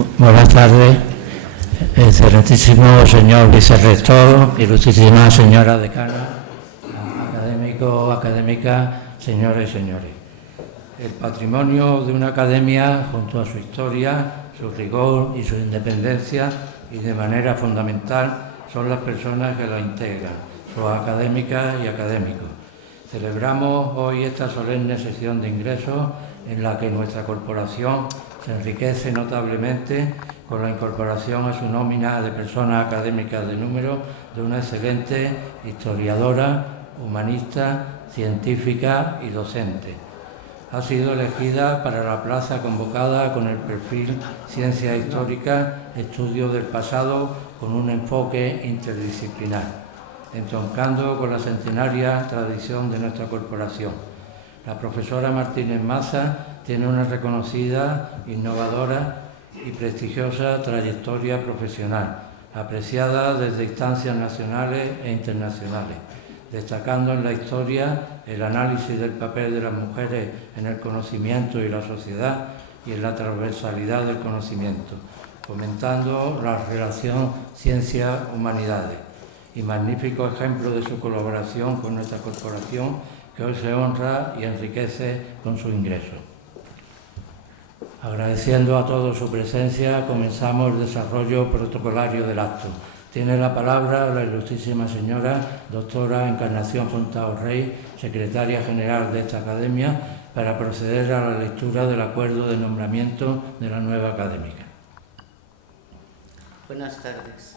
Buenas tardes, excelentísimo señor vicerrector, ilustrísima señora decana, académicos, académicas, señores y señores. El patrimonio de una academia, junto a su historia, su rigor y su independencia, y de manera fundamental, son las personas que la integran, sus académicas y académicos. Celebramos hoy esta solemne sesión de ingresos en la que nuestra corporación se enriquece notablemente con la incorporación a su nómina de personas académicas de número de una excelente historiadora, humanista, científica y docente. Ha sido elegida para la plaza convocada con el perfil Ciencia Histórica, Estudio del Pasado, con un enfoque interdisciplinar, entroncando con la centenaria tradición de nuestra corporación. La profesora Martínez Maza tiene una reconocida, innovadora y prestigiosa trayectoria profesional, apreciada desde instancias nacionales e internacionales, destacando en la historia el análisis del papel de las mujeres en el conocimiento y la sociedad y en la transversalidad del conocimiento, fomentando la relación ciencia-humanidades, y magnífico ejemplo de su colaboración con nuestra corporación, que hoy se honra y enriquece con su ingreso. Agradeciendo a todos su presencia, comenzamos el desarrollo protocolario del acto. Tiene la palabra la ilustrísima señora doctora Encarnación Fontao Rey, secretaria general de esta academia, para proceder a la lectura del acuerdo de nombramiento de la nueva académica. Buenas tardes.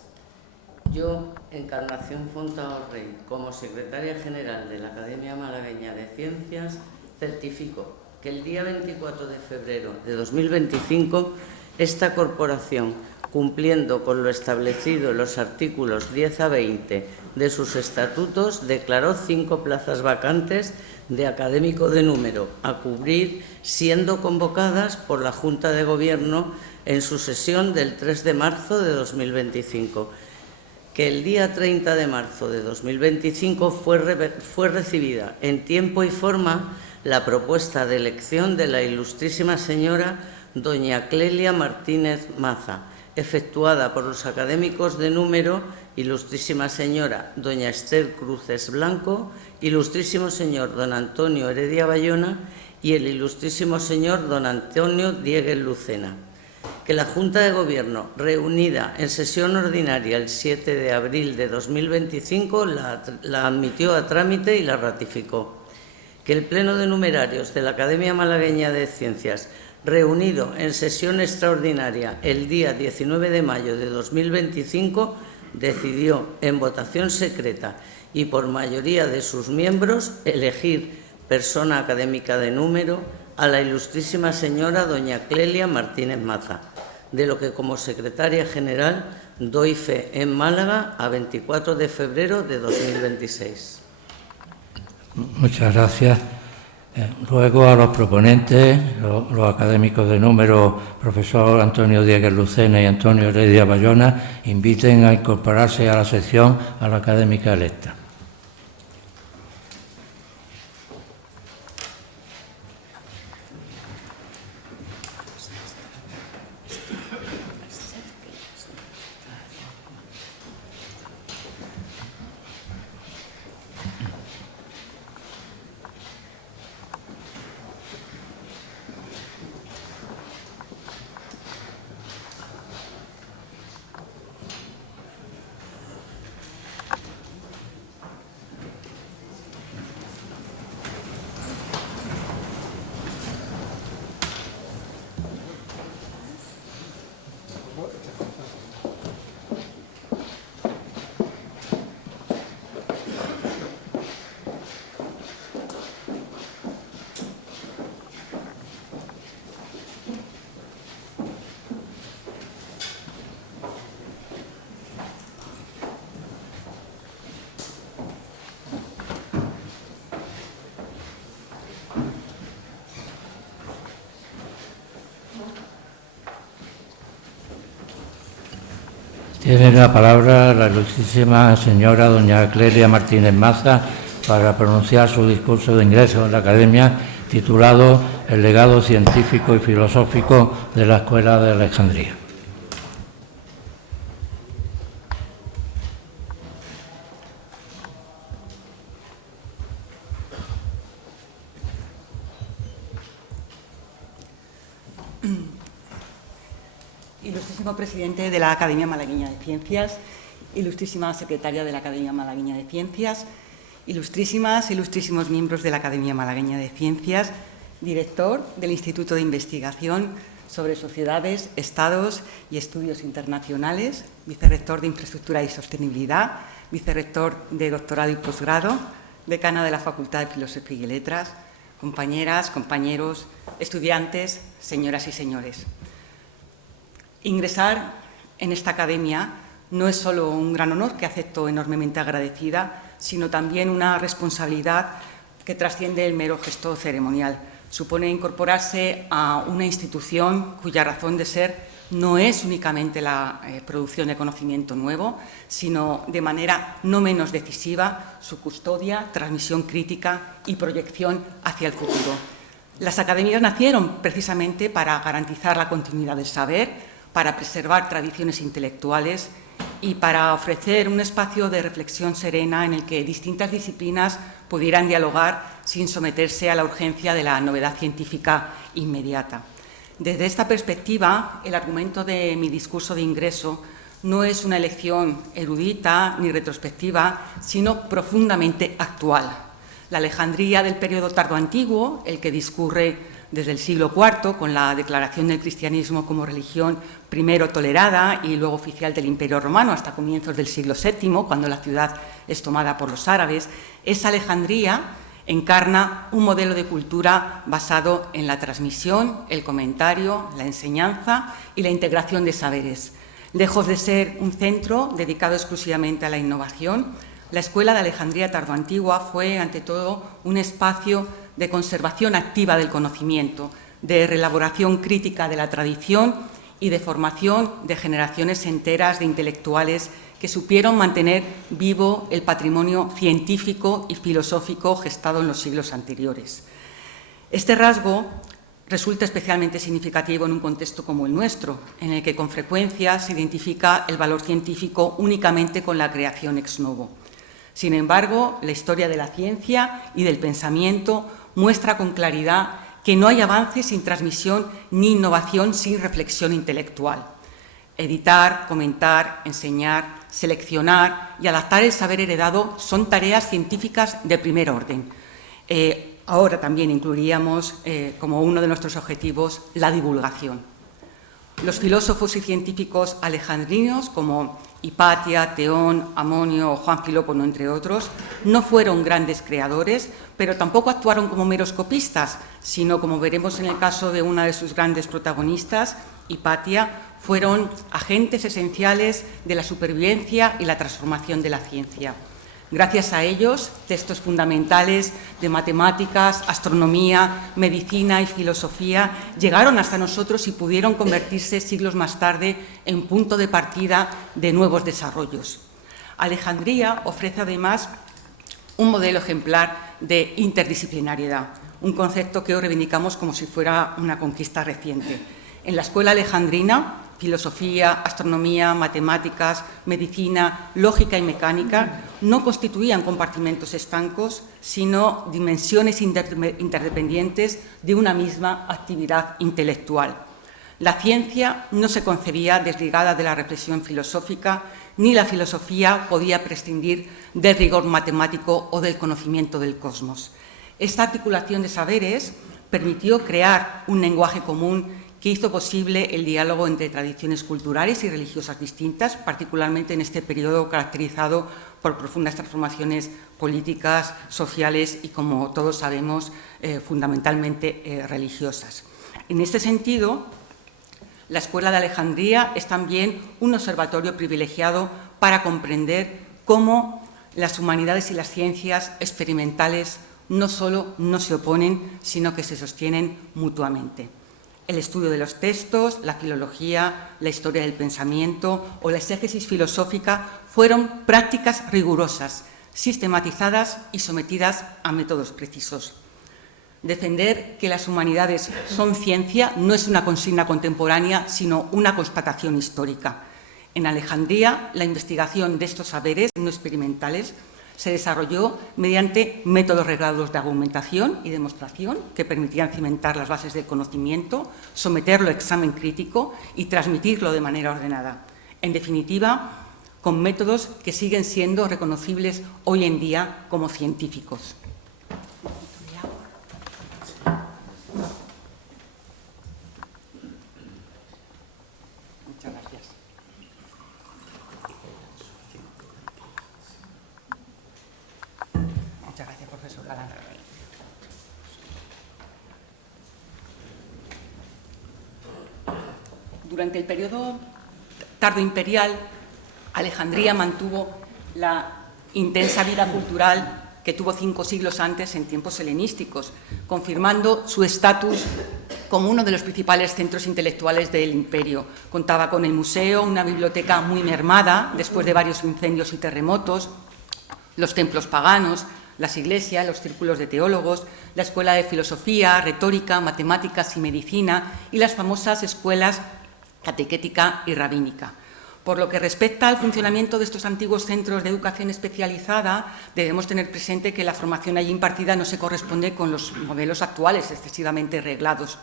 Yo, Encarnación Fontao Rey, como secretaria general de la Academia Malagueña de Ciencias, certifico que el día 24 de febrero de 2025 esta corporación, cumpliendo con lo establecido en los artículos 10 a 20 de sus estatutos, declaró 5 plazas vacantes de académico de número a cubrir, siendo convocadas por la Junta de Gobierno en su sesión del 3 de marzo de 2025. Que el día 30 de marzo de 2025 fue recibida en tiempo y forma la propuesta de elección de la ilustrísima señora doña Clelia Martínez Maza, efectuada por los académicos de número ilustrísima señora doña Esther Cruces Blanco, ilustrísimo señor don Antonio Heredia Bayona y el ilustrísimo señor don Antonio Diegues Lucena. Que la Junta de Gobierno, reunida en sesión ordinaria el 7 de abril de 2025, la admitió a trámite y la ratificó. Que el Pleno de Numerarios de la Academia Malagueña de Ciencias, reunido en sesión extraordinaria el día 19 de mayo de 2025, decidió en votación secreta y por mayoría de sus miembros elegir persona académica de número a la ilustrísima señora doña Clelia Martínez Maza, de lo que como secretaria general doy fe en Málaga a 24 de febrero de 2026. Muchas gracias. Ruego a los proponentes, los académicos de número, profesor Antonio Diegues Lucena y Antonio Heredia Bayona, inviten a incorporarse a la sección a la académica electa. Tiene la palabra la ilustrísima señora doña Clelia Martínez Maza para pronunciar su discurso de ingreso en la Academia titulado El legado científico y filosófico de la Escuela de Alejandría. Ilustrísimo presidente de la Academia Malagueña de Ciencias, ilustrísima secretaria de la Academia Malagueña de Ciencias, ilustrísimas e ilustrísimos miembros de la Academia Malagueña de Ciencias, director del Instituto de Investigación sobre Sociedades, Estados y Estudios Internacionales, vicerrector de Infraestructura y Sostenibilidad, vicerrector de Doctorado y Posgrado, decana de la Facultad de Filosofía y Letras, compañeras, compañeros, estudiantes, señoras y señores. Ingresar en esta academia no es solo un gran honor que acepto enormemente agradecida, sino también una responsabilidad que trasciende el mero gesto ceremonial. Supone incorporarse a una institución cuya razón de ser no es únicamente la producción de conocimiento nuevo, sino de manera no menos decisiva su custodia, transmisión crítica y proyección hacia el futuro. Las academias nacieron precisamente para garantizar la continuidad del saber, para preservar tradiciones intelectuales y para ofrecer un espacio de reflexión serena en el que distintas disciplinas pudieran dialogar sin someterse a la urgencia de la novedad científica inmediata. Desde esta perspectiva, el argumento de mi discurso de ingreso no es una elección erudita ni retrospectiva, sino profundamente actual. La Alejandría del periodo tardoantiguo, el que discurre desde el siglo IV, con la declaración del cristianismo como religión primero tolerada y luego oficial del Imperio Romano hasta comienzos del siglo VII, cuando la ciudad es tomada por los árabes, esa Alejandría encarna un modelo de cultura basado en la transmisión, el comentario, la enseñanza y la integración de saberes. Lejos de ser un centro dedicado exclusivamente a la innovación, la Escuela de Alejandría tardoantigua fue, ante todo, un espacio de conservación activa del conocimiento, de reelaboración crítica de la tradición y de formación de generaciones enteras de intelectuales que supieron mantener vivo el patrimonio científico y filosófico gestado en los siglos anteriores. Este rasgo resulta especialmente significativo en un contexto como el nuestro, en el que con frecuencia se identifica el valor científico únicamente con la creación ex novo. Sin embargo, la historia de la ciencia y del pensamiento muestra con claridad que no hay avance sin transmisión ni innovación sin reflexión intelectual. Editar, comentar, enseñar, seleccionar y adaptar el saber heredado son tareas científicas de primer orden. Ahora también incluiríamos como uno de nuestros objetivos la divulgación. Los filósofos y científicos alejandrinos como Hipatia, Teón, Amonio o Juan Filópono, entre otros, no fueron grandes creadores, pero tampoco actuaron como meros copistas, sino, como veremos en el caso de una de sus grandes protagonistas, Hipatia, fueron agentes esenciales de la supervivencia y la transformación de la ciencia. Gracias a ellos, textos fundamentales de matemáticas, astronomía, medicina y filosofía llegaron hasta nosotros y pudieron convertirse siglos más tarde en punto de partida de nuevos desarrollos. Alejandría ofrece además un modelo ejemplar de interdisciplinariedad, un concepto que hoy reivindicamos como si fuera una conquista reciente. En la escuela alejandrina, filosofía, astronomía, matemáticas, medicina, lógica y mecánica no constituían compartimentos estancos, sino dimensiones interdependientes de una misma actividad intelectual. La ciencia no se concebía desligada de la reflexión filosófica, ni la filosofía podía prescindir del rigor matemático o del conocimiento del cosmos. Esta articulación de saberes permitió crear un lenguaje común que hizo posible el diálogo entre tradiciones culturales y religiosas distintas, particularmente en este periodo caracterizado por profundas transformaciones políticas, sociales y, como todos sabemos, fundamentalmente religiosas. En este sentido, la Escuela de Alejandría es también un observatorio privilegiado para comprender cómo las humanidades y las ciencias experimentales no solo no se oponen, sino que se sostienen mutuamente. El estudio de los textos, la filología, la historia del pensamiento o la exégesis filosófica fueron prácticas rigurosas, sistematizadas y sometidas a métodos precisos. Defender que las humanidades son ciencia no es una consigna contemporánea, sino una constatación histórica. En Alejandría, la investigación de estos saberes no experimentales Se desarrolló mediante métodos reglados de argumentación y demostración que permitían cimentar las bases del conocimiento, someterlo a examen crítico y transmitirlo de manera ordenada. En definitiva, con métodos que siguen siendo reconocibles hoy en día como científicos. Muchas gracias. Muchas gracias, profesor Galán. Durante el periodo tardoimperial, Alejandría mantuvo la intensa vida cultural que tuvo 5 siglos antes en tiempos helenísticos, confirmando su estatus como uno de los principales centros intelectuales del imperio. Contaba con el museo, una biblioteca muy mermada después de varios incendios y terremotos, los templos paganos, las iglesias, los círculos de teólogos, la escuela de filosofía, retórica, matemáticas y medicina y las famosas escuelas catequética y rabínica. Por lo que respecta al funcionamiento de estos antiguos centros de educación especializada, debemos tener presente que la formación allí impartida no se corresponde con los modelos actuales excesivamente reglados.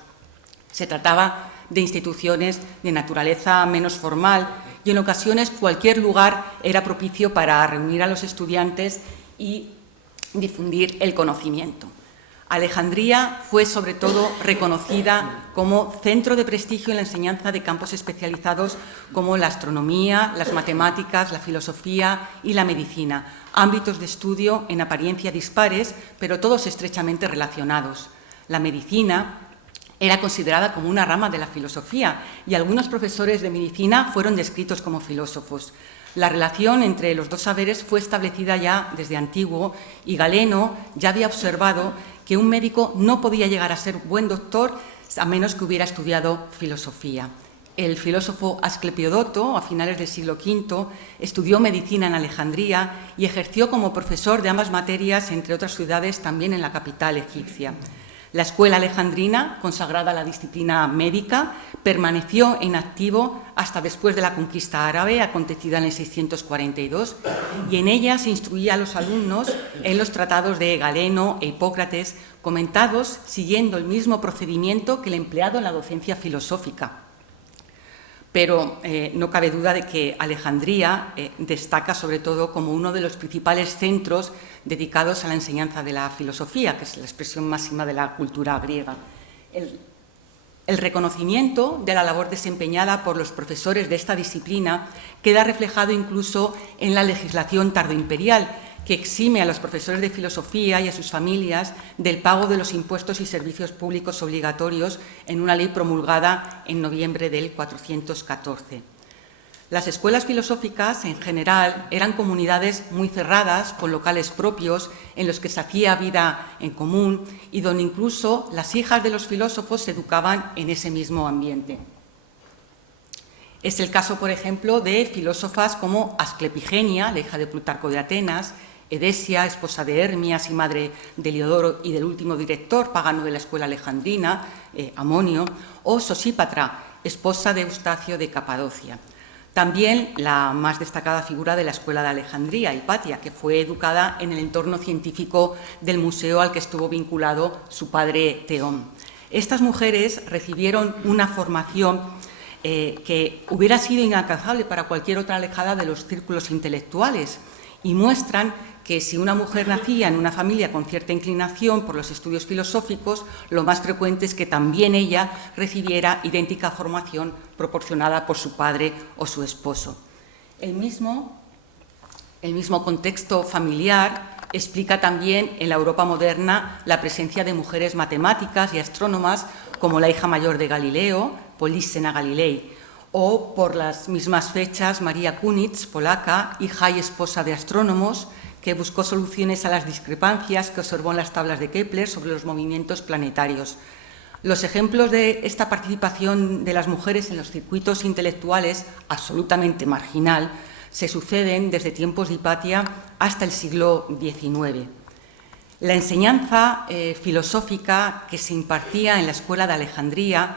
Se trataba de instituciones de naturaleza menos formal y en ocasiones cualquier lugar era propicio para reunir a los estudiantes y difundir el conocimiento. Alejandría fue sobre todo reconocida como centro de prestigio en la enseñanza de campos especializados como la astronomía, las matemáticas, la filosofía y la medicina, ámbitos de estudio en apariencia dispares, pero todos estrechamente relacionados. La medicina era considerada como una rama de la filosofía y algunos profesores de medicina fueron descritos como filósofos. La relación entre los dos saberes fue establecida ya desde antiguo y Galeno ya había observado que un médico no podía llegar a ser buen doctor a menos que hubiera estudiado filosofía. El filósofo Asclepiodoto, a finales del siglo V, estudió medicina en Alejandría y ejerció como profesor de ambas materias, entre otras ciudades, también en la capital egipcia. La escuela alejandrina, consagrada a la disciplina médica, permaneció en activo hasta después de la conquista árabe, acontecida en el 642, y en ella se instruía a los alumnos en los tratados de Galeno e Hipócrates, comentados siguiendo el mismo procedimiento que el empleado en la docencia filosófica. Pero no cabe duda de que Alejandría destaca sobre todo como uno de los principales centros dedicados a la enseñanza de la filosofía, que es la expresión máxima de la cultura griega. El reconocimiento de la labor desempeñada por los profesores de esta disciplina queda reflejado incluso en la legislación tardoimperial, que exime a los profesores de filosofía y a sus familias del pago de los impuestos y servicios públicos obligatorios en una ley promulgada en noviembre del 414. Las escuelas filosóficas, en general, eran comunidades muy cerradas, con locales propios, en los que se hacía vida en común y donde incluso las hijas de los filósofos se educaban en ese mismo ambiente. Es el caso, por ejemplo, de filósofas como Asclepigenia, la hija de Plutarco de Atenas, Edesia, esposa de Hermias y madre de Heliodoro y del último director pagano de la escuela alejandrina, Amonio, o Sosípatra, esposa de Eustacio de Capadocia. También la más destacada figura de la escuela de Alejandría, Hipatia, que fue educada en el entorno científico del museo al que estuvo vinculado su padre Teón. Estas mujeres recibieron una formación que hubiera sido inalcanzable para cualquier otra alejada de los círculos intelectuales y muestran que si una mujer nacía en una familia con cierta inclinación por los estudios filosóficos, lo más frecuente es que también ella recibiera idéntica formación proporcionada por su padre o su esposo. El mismo contexto familiar explica también en la Europa moderna la presencia de mujeres matemáticas y astrónomas como la hija mayor de Galileo, Polísena Galilei, o por las mismas fechas María Kunitz, polaca, hija y esposa de astrónomos, que buscó soluciones a las discrepancias que observó en las tablas de Kepler sobre los movimientos planetarios. Los ejemplos de esta participación de las mujeres en los circuitos intelectuales, absolutamente marginal, se suceden desde tiempos de Hipatia hasta el siglo XIX. La enseñanza filosófica que se impartía en la escuela de Alejandría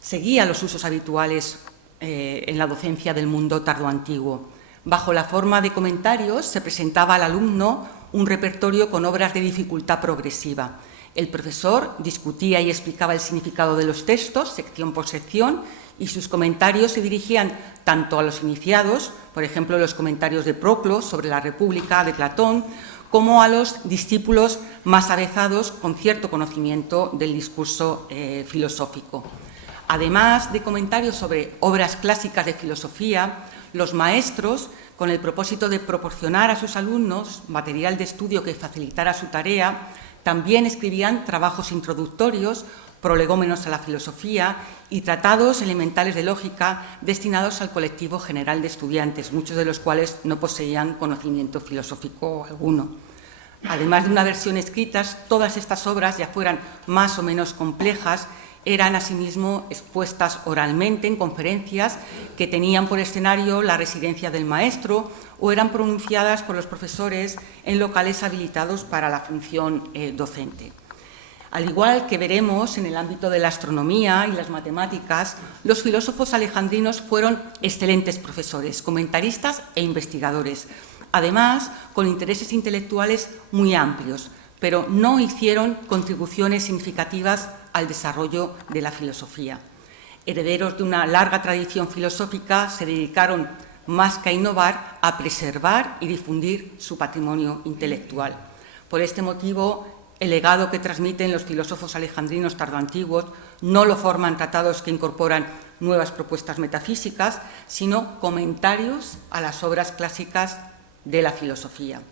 seguía los usos habituales en la docencia del mundo tardoantiguo. Bajo la forma de comentarios se presentaba al alumno un repertorio con obras de dificultad progresiva. El profesor discutía y explicaba el significado de los textos, sección por sección, y sus comentarios se dirigían tanto a los iniciados, por ejemplo, los comentarios de Proclo sobre la República de Platón, como a los discípulos más avezados con cierto conocimiento del discurso filosófico. Además de comentarios sobre obras clásicas de filosofía, los maestros, con el propósito de proporcionar a sus alumnos material de estudio que facilitara su tarea, también escribían trabajos introductorios, prolegómenos a la filosofía y tratados elementales de lógica destinados al colectivo general de estudiantes, muchos de los cuales no poseían conocimiento filosófico alguno. Además de una versión escrita, todas estas obras, ya fueran más o menos complejas, eran asimismo expuestas oralmente en conferencias que tenían por escenario la residencia del maestro o eran pronunciadas por los profesores en locales habilitados para la función docente. Al igual que veremos en el ámbito de la astronomía y las matemáticas, los filósofos alejandrinos fueron excelentes profesores, comentaristas e investigadores, además con intereses intelectuales muy amplios, pero no hicieron contribuciones significativas al desarrollo de la filosofía. Herederos de una larga tradición filosófica, se dedicaron más que a innovar, a preservar y difundir su patrimonio intelectual. Por este motivo, el legado que transmiten los filósofos alejandrinos tardoantiguos no lo forman tratados que incorporan nuevas propuestas metafísicas, sino comentarios a las obras clásicas de la filosofía.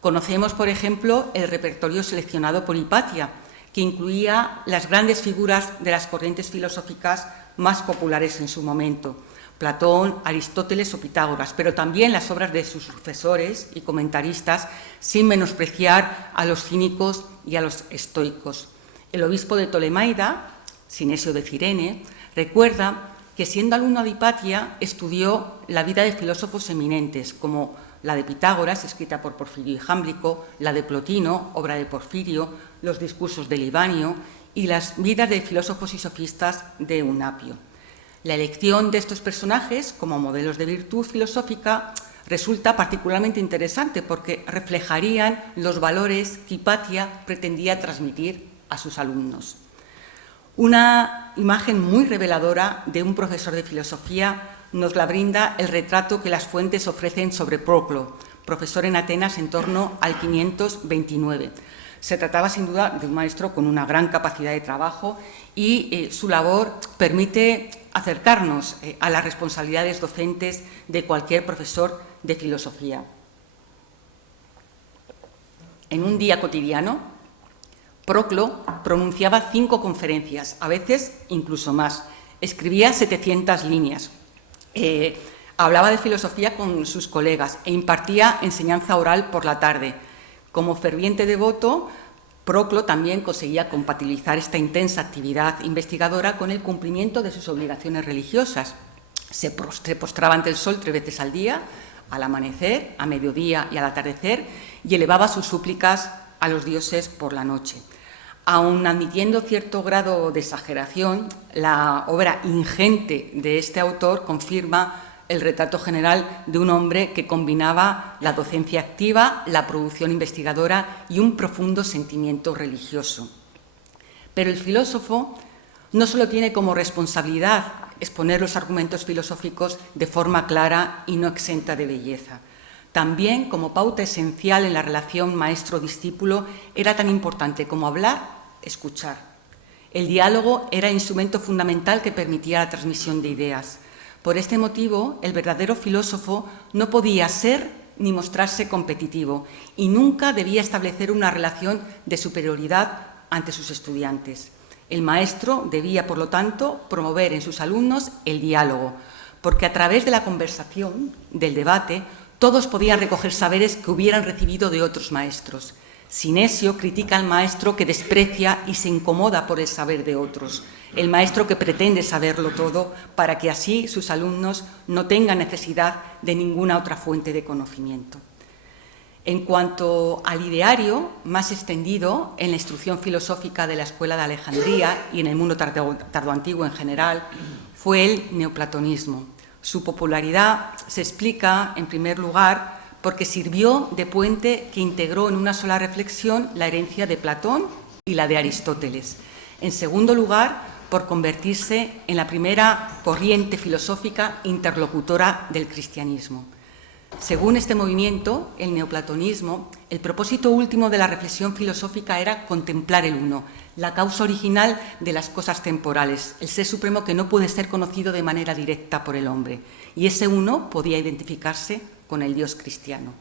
Conocemos, por ejemplo, el repertorio seleccionado por Hipatia, que incluía las grandes figuras de las corrientes filosóficas más populares en su momento, Platón, Aristóteles o Pitágoras, pero también las obras de sus sucesores y comentaristas, sin menospreciar a los cínicos y a los estoicos. El obispo de Ptolemaida, Sinesio de Cirene, recuerda que siendo alumno de Hipatia estudió la vida de filósofos eminentes, como la de Pitágoras, escrita por Porfirio y Jámblico, la de Plotino, obra de Porfirio, los discursos de Libanio y las vidas de filósofos y sofistas de Eunapio. La elección de estos personajes como modelos de virtud filosófica resulta particularmente interesante porque reflejarían los valores que Hipatia pretendía transmitir a sus alumnos. Una imagen muy reveladora de un profesor de filosofía nos la brinda el retrato que las fuentes ofrecen sobre Proclo, profesor en Atenas en torno al 529. Se trataba sin duda de un maestro con una gran capacidad de trabajo y su labor permite acercarnos a las responsabilidades docentes de cualquier profesor de filosofía. En un día cotidiano, Proclo pronunciaba 5 conferencias, a veces incluso más. Escribía 700 líneas. Hablaba de filosofía con sus colegas e impartía enseñanza oral por la tarde. Como ferviente devoto, Proclo también conseguía compatibilizar esta intensa actividad investigadora con el cumplimiento de sus obligaciones religiosas. Se postraba ante el sol 3 veces al día, al amanecer, a mediodía y al atardecer, y elevaba sus súplicas a los dioses por la noche. Aun admitiendo cierto grado de exageración, la obra ingente de este autor confirma el retrato general de un hombre que combinaba la docencia activa, la producción investigadora y un profundo sentimiento religioso. Pero el filósofo no solo tiene como responsabilidad exponer los argumentos filosóficos de forma clara y no exenta de belleza. También, como pauta esencial en la relación maestro-discípulo, era tan importante como hablar, escuchar. El diálogo era instrumento fundamental que permitía la transmisión de ideas. Por este motivo, el verdadero filósofo no podía ser ni mostrarse competitivo y nunca debía establecer una relación de superioridad ante sus estudiantes. El maestro debía, por lo tanto, promover en sus alumnos el diálogo, porque a través de la conversación, del debate, todos podían recoger saberes que hubieran recibido de otros maestros. Sinesio critica al maestro que desprecia y se incomoda por el saber de otros, el maestro que pretende saberlo todo para que así sus alumnos no tengan necesidad de ninguna otra fuente de conocimiento. En cuanto al ideario más extendido en la instrucción filosófica de la Escuela de Alejandría y en el mundo tardoantiguo en general, fue el neoplatonismo. Su popularidad se explica, en primer lugar, porque sirvió de puente que integró en una sola reflexión la herencia de Platón y la de Aristóteles. En segundo lugar, por convertirse en la primera corriente filosófica interlocutora del cristianismo. Según este movimiento, el neoplatonismo, el propósito último de la reflexión filosófica era contemplar el uno, la causa original de las cosas temporales, el ser supremo que no puede ser conocido de manera directa por el hombre, y ese uno podía identificarse con el Dios cristiano.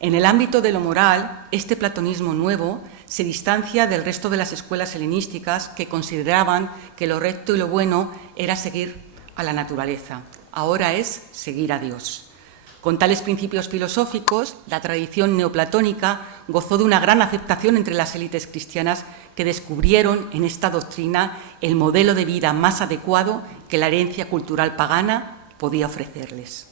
En el ámbito de lo moral, este platonismo nuevo se distancia del resto de las escuelas helenísticas que consideraban que lo recto y lo bueno era seguir a la naturaleza. Ahora es seguir a Dios. Con tales principios filosóficos, la tradición neoplatónica gozó de una gran aceptación entre las élites cristianas que descubrieron en esta doctrina el modelo de vida más adecuado que la herencia cultural pagana podía ofrecerles.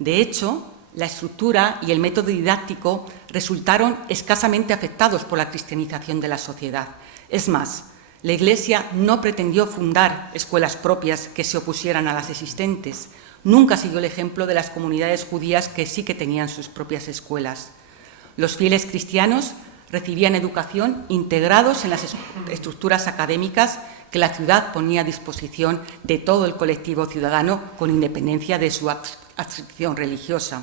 De hecho, la estructura y el método didáctico resultaron escasamente afectados por la cristianización de la sociedad. Es más, la Iglesia no pretendió fundar escuelas propias que se opusieran a las existentes. Nunca siguió el ejemplo de las comunidades judías que sí que tenían sus propias escuelas. Los fieles cristianos recibían educación integrados en las estructuras académicas que la ciudad ponía a disposición de todo el colectivo ciudadano con independencia de su adscripción religiosa.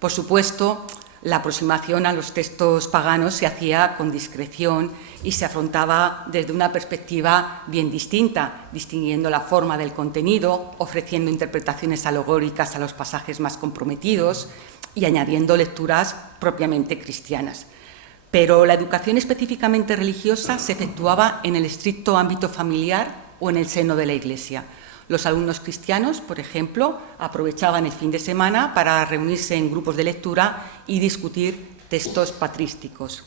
Por supuesto, la aproximación a los textos paganos se hacía con discreción y se afrontaba desde una perspectiva bien distinta, distinguiendo la forma del contenido, ofreciendo interpretaciones alegóricas a los pasajes más comprometidos y añadiendo lecturas propiamente cristianas. Pero la educación específicamente religiosa se efectuaba en el estricto ámbito familiar o en el seno de la Iglesia. Los alumnos cristianos, por ejemplo, aprovechaban el fin de semana para reunirse en grupos de lectura y discutir textos patrísticos.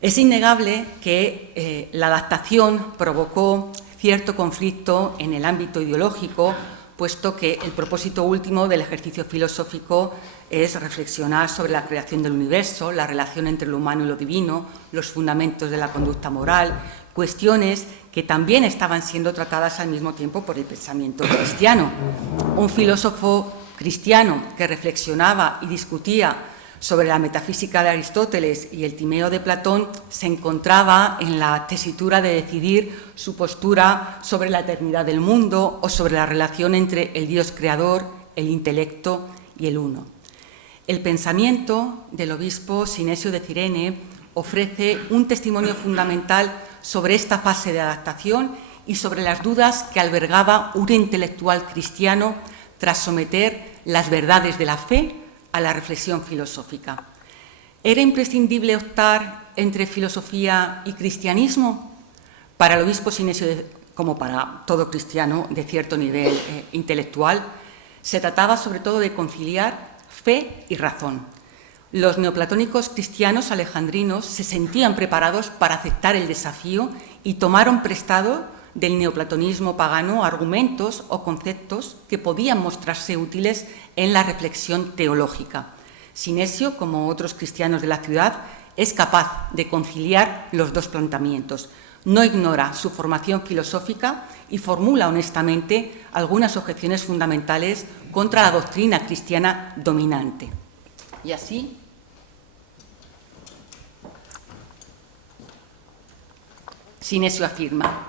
Es innegable que la adaptación provocó cierto conflicto en el ámbito ideológico, puesto que el propósito último del ejercicio filosófico es reflexionar sobre la creación del universo, la relación entre lo humano y lo divino, los fundamentos de la conducta moral, cuestiones que también estaban siendo tratadas al mismo tiempo por el pensamiento cristiano. Un filósofo cristiano que reflexionaba y discutía sobre la metafísica de Aristóteles y el Timeo de Platón se encontraba en la tesitura de decidir su postura sobre la eternidad del mundo o sobre la relación entre el Dios creador, el intelecto y el uno. El pensamiento del obispo Sinesio de Cirene ofrece un testimonio fundamental sobre esta fase de adaptación y sobre las dudas que albergaba un intelectual cristiano tras someter las verdades de la fe a la reflexión filosófica. ¿Era imprescindible optar entre filosofía y cristianismo? Para el obispo Sinesio, como para todo cristiano de cierto nivel intelectual, se trataba sobre todo de conciliar fe y razón. Los neoplatónicos cristianos alejandrinos se sentían preparados para aceptar el desafío y tomaron prestado del neoplatonismo pagano argumentos o conceptos que podían mostrarse útiles en la reflexión teológica. Sinesio, como otros cristianos de la ciudad, es capaz de conciliar los dos planteamientos. No ignora su formación filosófica y formula honestamente algunas objeciones fundamentales contra la doctrina cristiana dominante. Y así, Sinesio afirma: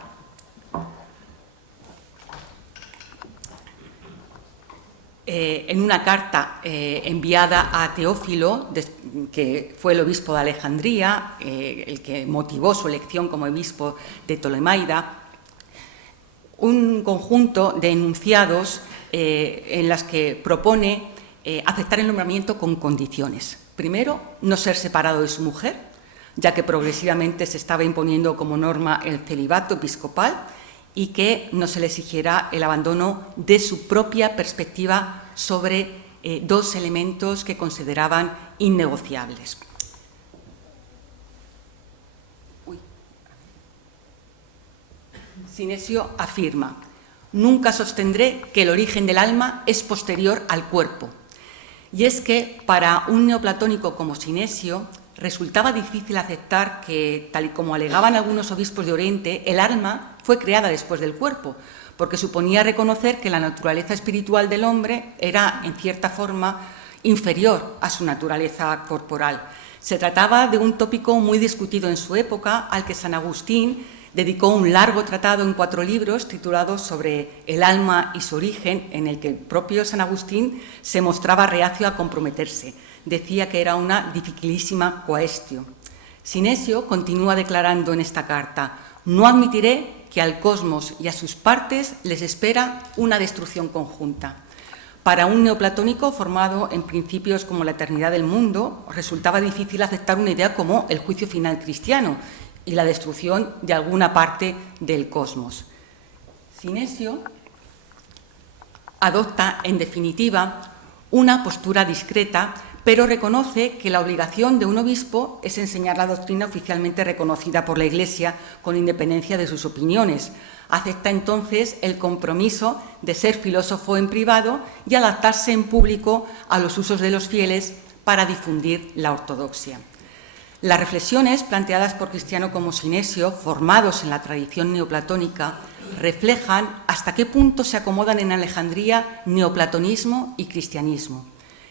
en una carta enviada a Teófilo, que fue el obispo de Alejandría, el que motivó su elección como obispo de Ptolemaida, un conjunto de enunciados en las que propone aceptar el nombramiento con condiciones. Primero, no ser separado de su mujer, ya que progresivamente se estaba imponiendo como norma el celibato episcopal, y que no se le exigiera el abandono de su propia perspectiva sobre dos elementos que consideraban innegociables. Sinesio afirma: nunca sostendré que el origen del alma es posterior al cuerpo. Y es que para un neoplatónico como Sinesio, resultaba difícil aceptar que, tal y como alegaban algunos obispos de Oriente, el alma fue creada después del cuerpo, porque suponía reconocer que la naturaleza espiritual del hombre era, en cierta forma, inferior a su naturaleza corporal. Se trataba de un tópico muy discutido en su época, al que San Agustín dedicó un largo tratado en 4 libros titulado Sobre el alma y su origen, en el que el propio San Agustín se mostraba reacio a comprometerse. Decía que era una dificilísima quaestio. Sinesio continúa declarando en esta carta: no admitiré que al cosmos y a sus partes les espera una destrucción conjunta. Para un neoplatónico formado en principios como la eternidad del mundo, resultaba difícil aceptar una idea como el juicio final cristiano y la destrucción de alguna parte del cosmos. Sinesio adopta, en definitiva, una postura discreta, pero reconoce que la obligación de un obispo es enseñar la doctrina oficialmente reconocida por la Iglesia con independencia de sus opiniones. Acepta entonces el compromiso de ser filósofo en privado y adaptarse en público a los usos de los fieles para difundir la ortodoxia. Las reflexiones planteadas por Cristiano como Sinesio, formados en la tradición neoplatónica, reflejan hasta qué punto se acomodan en Alejandría neoplatonismo y cristianismo.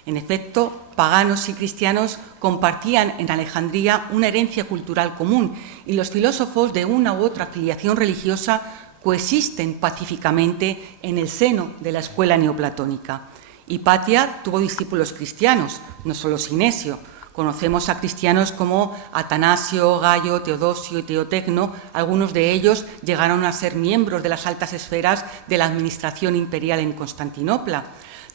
En efecto, paganos y cristianos compartían en Alejandría una herencia cultural común y los filósofos de una u otra filiación religiosa coexisten pacíficamente en el seno de la escuela neoplatónica. Hipatia tuvo discípulos cristianos, no solo Sinesio. Conocemos a cristianos como Atanasio, Gayo, Teodosio y Teotecno. Algunos de ellos llegaron a ser miembros de las altas esferas de la administración imperial en Constantinopla.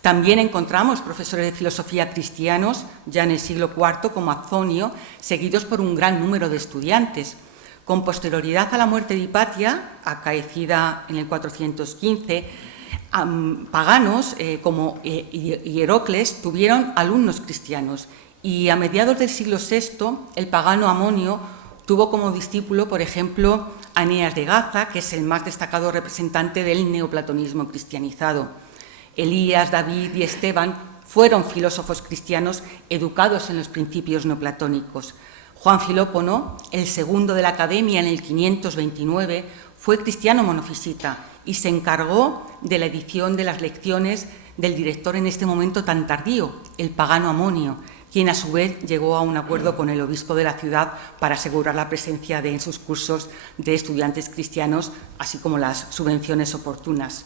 También encontramos profesores de filosofía cristianos, ya en el siglo IV, como Azzonio, seguidos por un gran número de estudiantes. Con posterioridad a la muerte de Hipatia, acaecida en el 415, paganos como Hierocles tuvieron alumnos cristianos. Y a mediados del siglo VI, el pagano Amonio tuvo como discípulo, por ejemplo, a Eneas de Gaza, que es el más destacado representante del neoplatonismo cristianizado. Elías, David y Esteban fueron filósofos cristianos educados en los principios neoplatónicos. Juan Filópono, el segundo de la Academia en el 529, fue cristiano monofisita y se encargó de la edición de las lecciones del director en este momento tan tardío, el pagano Amonio, quien a su vez llegó a un acuerdo con el obispo de la ciudad para asegurar la presencia en sus cursos de estudiantes cristianos, así como las subvenciones oportunas.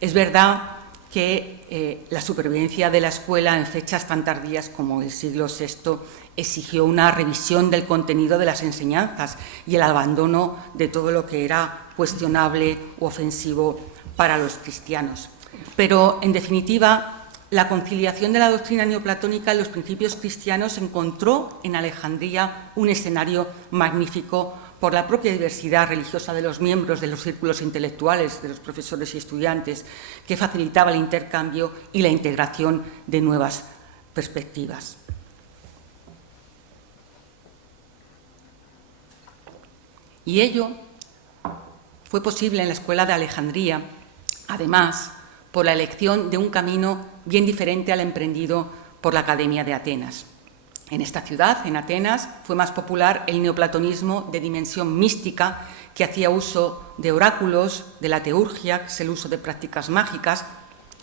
Es verdad que la supervivencia de la escuela en fechas tan tardías como el siglo VI exigió una revisión del contenido de las enseñanzas y el abandono de todo lo que era cuestionable u ofensivo para los cristianos. Pero, en definitiva, la conciliación de la doctrina neoplatónica y los principios cristianos encontró en Alejandría un escenario magnífico por la propia diversidad religiosa de los miembros de los círculos intelectuales, de los profesores y estudiantes, que facilitaba el intercambio y la integración de nuevas perspectivas. Y ello fue posible en la Escuela de Alejandría, además, por la elección de un camino bien diferente al emprendido por la Academia de Atenas. En esta ciudad, en Atenas, fue más popular el neoplatonismo de dimensión mística, que hacía uso de oráculos, de la teurgia, que es el uso de prácticas mágicas,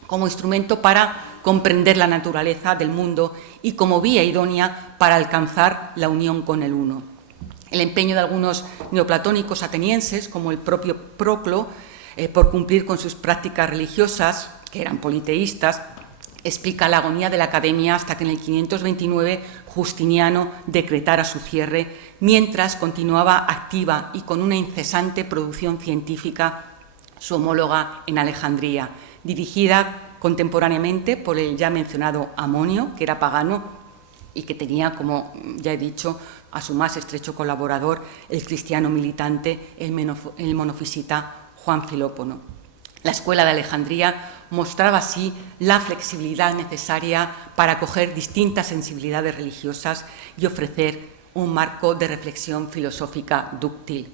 como instrumento para comprender la naturaleza del mundo y como vía idónea para alcanzar la unión con el uno. El empeño de algunos neoplatónicos atenienses, como el propio Proclo, por cumplir con sus prácticas religiosas, que eran politeístas, explica la agonía de la Academia hasta que en el 529 Justiniano decretara su cierre, mientras continuaba activa y con una incesante producción científica su homóloga en Alejandría, dirigida contemporáneamente por el ya mencionado Amonio, que era pagano y que tenía, como ya he dicho, a su más estrecho colaborador, el cristiano militante, el monofisita Juan Filópono. La Escuela de Alejandría mostraba así la flexibilidad necesaria para acoger distintas sensibilidades religiosas y ofrecer un marco de reflexión filosófica dúctil.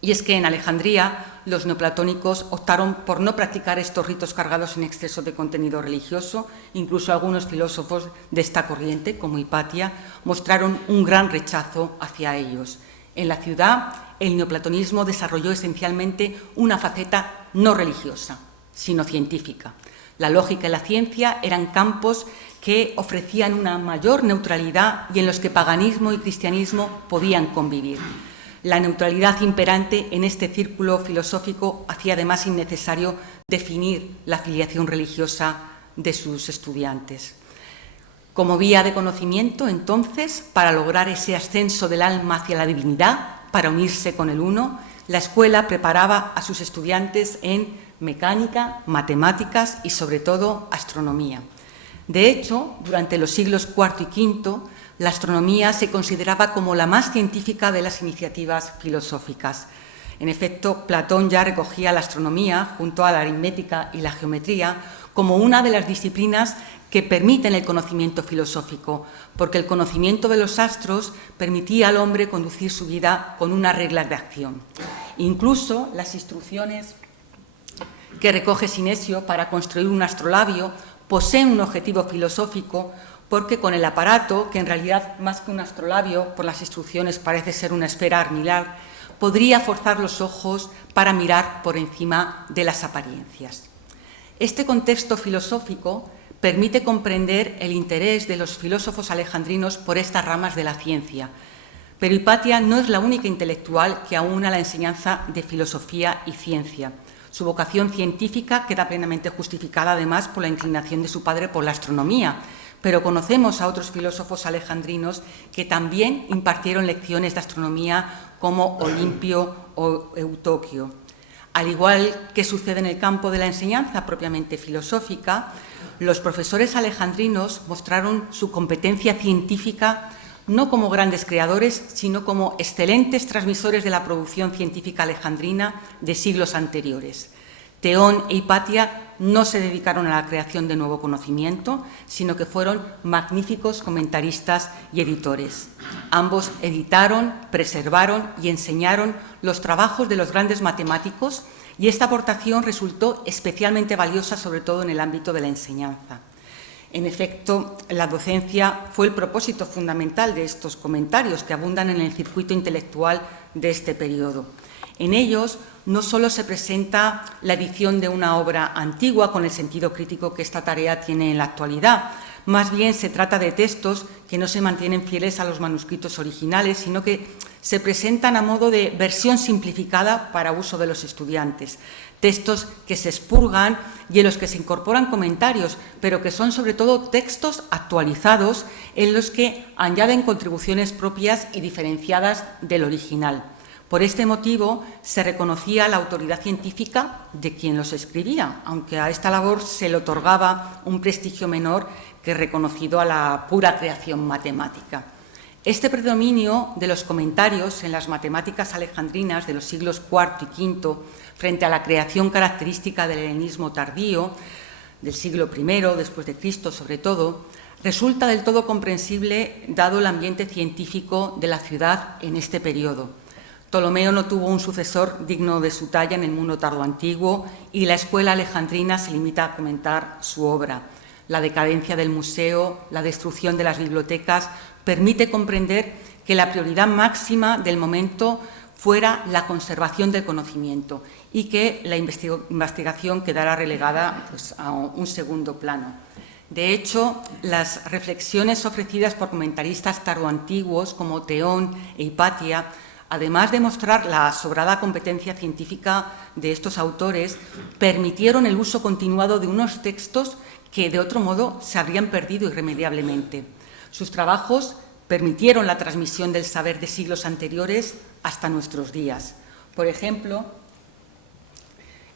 Y es que en Alejandría los neoplatónicos optaron por no practicar estos ritos cargados en exceso de contenido religioso. Incluso algunos filósofos de esta corriente, como Hipatia, mostraron un gran rechazo hacia ellos. En la ciudad, el neoplatonismo desarrolló esencialmente una faceta no religiosa, sino científica. La lógica y la ciencia eran campos que ofrecían una mayor neutralidad y en los que paganismo y cristianismo podían convivir. La neutralidad imperante en este círculo filosófico hacía además innecesario definir la filiación religiosa de sus estudiantes. Como vía de conocimiento, entonces, para lograr ese ascenso del alma hacia la divinidad, para unirse con el uno, la escuela preparaba a sus estudiantes en mecánica, matemáticas y, sobre todo, astronomía. De hecho, durante los siglos IV y V, la astronomía se consideraba como la más científica de las iniciativas filosóficas. En efecto, Platón ya recogía la astronomía, junto a la aritmética y la geometría, como una de las disciplinas que permiten el conocimiento filosófico, porque el conocimiento de los astros permitía al hombre conducir su vida con unas reglas de acción. Incluso las instrucciones que recoge Sinesio para construir un astrolabio poseen un objetivo filosófico, porque con el aparato, que en realidad más que un astrolabio, por las instrucciones parece ser una esfera armilar, podría forzar los ojos para mirar por encima de las apariencias. Este contexto filosófico permite comprender el interés de los filósofos alejandrinos por estas ramas de la ciencia, pero Hipatia no es la única intelectual que aúna la enseñanza de filosofía y ciencia. Su vocación científica queda plenamente justificada, además, por la inclinación de su padre por la astronomía, pero conocemos a otros filósofos alejandrinos que también impartieron lecciones de astronomía, como Olimpio o Eutoquio. Al igual que sucede en el campo de la enseñanza propiamente filosófica, los profesores alejandrinos mostraron su competencia científica no como grandes creadores, sino como excelentes transmisores de la producción científica alejandrina de siglos anteriores. Teón e Hipatia no se dedicaron a la creación de nuevo conocimiento, sino que fueron magníficos comentaristas y editores. Ambos editaron, preservaron y enseñaron los trabajos de los grandes matemáticos, y esta aportación resultó especialmente valiosa, sobre todo en el ámbito de la enseñanza. En efecto, la docencia fue el propósito fundamental de estos comentarios, que abundan en el circuito intelectual de este periodo. En ellos no solo se presenta la edición de una obra antigua con el sentido crítico que esta tarea tiene en la actualidad, más bien se trata de textos que no se mantienen fieles a los manuscritos originales, sino que se presentan a modo de versión simplificada para uso de los estudiantes. Textos que se expurgan y en los que se incorporan comentarios, pero que son sobre todo textos actualizados en los que añaden contribuciones propias y diferenciadas del original. Por este motivo se reconocía la autoridad científica de quien los escribía, aunque a esta labor se le otorgaba un prestigio menor que reconocido a la pura creación matemática. Este predominio de los comentarios en las matemáticas alejandrinas de los siglos IV y V frente a la creación característica del helenismo tardío, del siglo I después de Cristo sobre todo, resulta del todo comprensible dado el ambiente científico de la ciudad en este periodo. Ptolomeo no tuvo un sucesor digno de su talla en el mundo tardoantiguo y la escuela alejandrina se limita a comentar su obra. La decadencia del museo, la destrucción de las bibliotecas, permite comprender que la prioridad máxima del momento fuera la conservación del conocimiento y que la investigación quedara relegada a un segundo plano. De hecho, las reflexiones ofrecidas por comentaristas tardoantiguos como Teón e Hipatia, además de mostrar la sobrada competencia científica de estos autores, permitieron el uso continuado de unos textos que de otro modo se habrían perdido irremediablemente. Sus trabajos permitieron la transmisión del saber de siglos anteriores hasta nuestros días. Por ejemplo,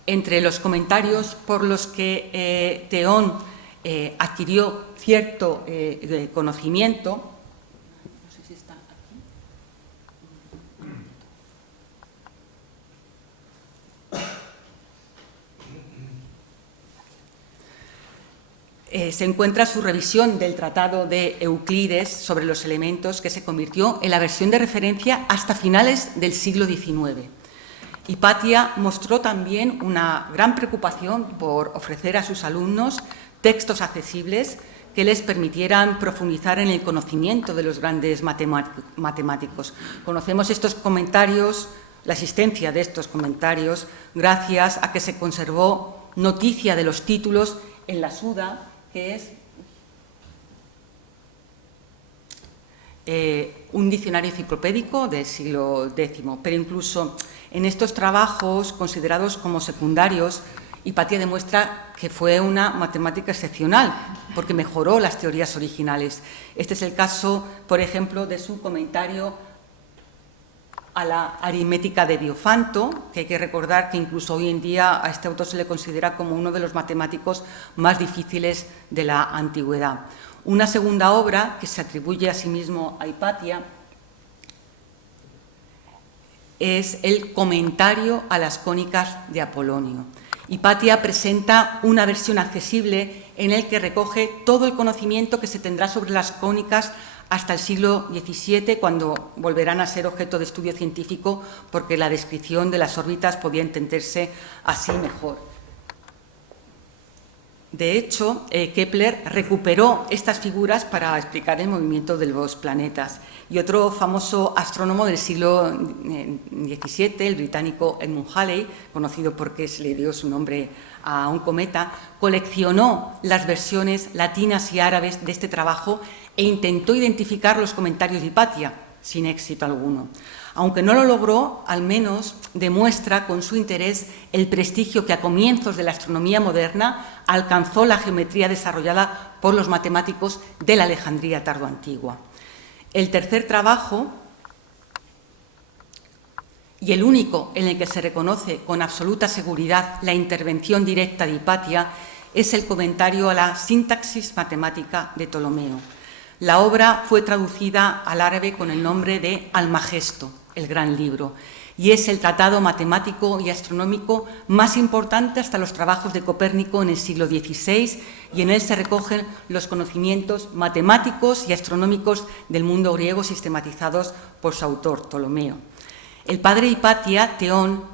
entre los comentarios por los que Teón adquirió cierto conocimiento, se encuentra su revisión del Tratado de Euclides sobre los elementos, que se convirtió en la versión de referencia hasta finales del siglo XIX. Hipatia mostró también una gran preocupación por ofrecer a sus alumnos textos accesibles que les permitieran profundizar en el conocimiento de los grandes matemáticos. Conocemos estos comentarios, la existencia de estos comentarios, gracias a que se conservó noticia de los títulos en la Suda, que es un diccionario enciclopédico del siglo X. Pero incluso en estos trabajos considerados como secundarios, Hipatia demuestra que fue una matemática excepcional, porque mejoró las teorías originales. Este es el caso, por ejemplo, de su comentario a la aritmética de Diofanto, que hay que recordar que incluso hoy en día a este autor se le considera como uno de los matemáticos más difíciles de la antigüedad. Una segunda obra que se atribuye a sí mismo a Hipatia es el Comentario a las cónicas de Apolonio. Hipatia presenta una versión accesible en el que recoge todo el conocimiento que se tendrá sobre las cónicas hasta el siglo XVII, cuando volverán a ser objeto de estudio científico, porque la descripción de las órbitas podía entenderse así mejor. De hecho, Kepler recuperó estas figuras para explicar el movimiento de los planetas. Y otro famoso astrónomo del siglo XVII, el británico Edmund Halley, conocido porque se le dio su nombre a un cometa, coleccionó las versiones latinas y árabes de este trabajo e intentó identificar los comentarios de Hipatia, sin éxito alguno. Aunque no lo logró, al menos demuestra con su interés el prestigio que a comienzos de la astronomía moderna alcanzó la geometría desarrollada por los matemáticos de la Alejandría tardoantigua. El tercer trabajo, y el único en el que se reconoce con absoluta seguridad la intervención directa de Hipatia, es el comentario a la sintaxis matemática de Ptolomeo. La obra fue traducida al árabe con el nombre de Almagesto, el gran libro, y es el tratado matemático y astronómico más importante hasta los trabajos de Copérnico en el siglo XVI, y en él se recogen los conocimientos matemáticos y astronómicos del mundo griego sistematizados por su autor, Ptolomeo. El padre Hipatia, Teón,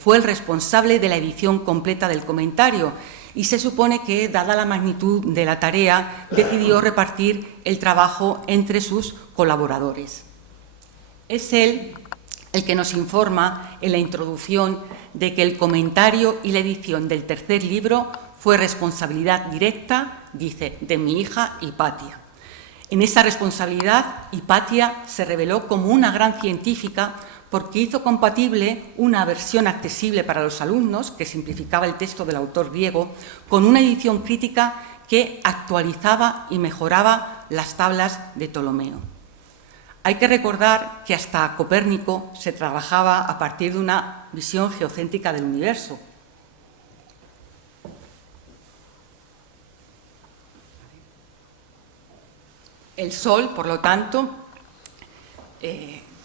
fue el responsable de la edición completa del comentario, y se supone que, dada la magnitud de la tarea, decidió repartir el trabajo entre sus colaboradores. Es él el que nos informa en la introducción de que el comentario y la edición del tercer libro fue responsabilidad directa, dice, de mi hija Hipatia. En esa responsabilidad, Hipatia se reveló como una gran científica porque hizo compatible una versión accesible para los alumnos, que simplificaba el texto del autor griego, con una edición crítica que actualizaba y mejoraba las tablas de Ptolomeo. Hay que recordar que hasta Copérnico se trabajaba a partir de una visión geocéntrica del universo. El Sol, por lo tanto,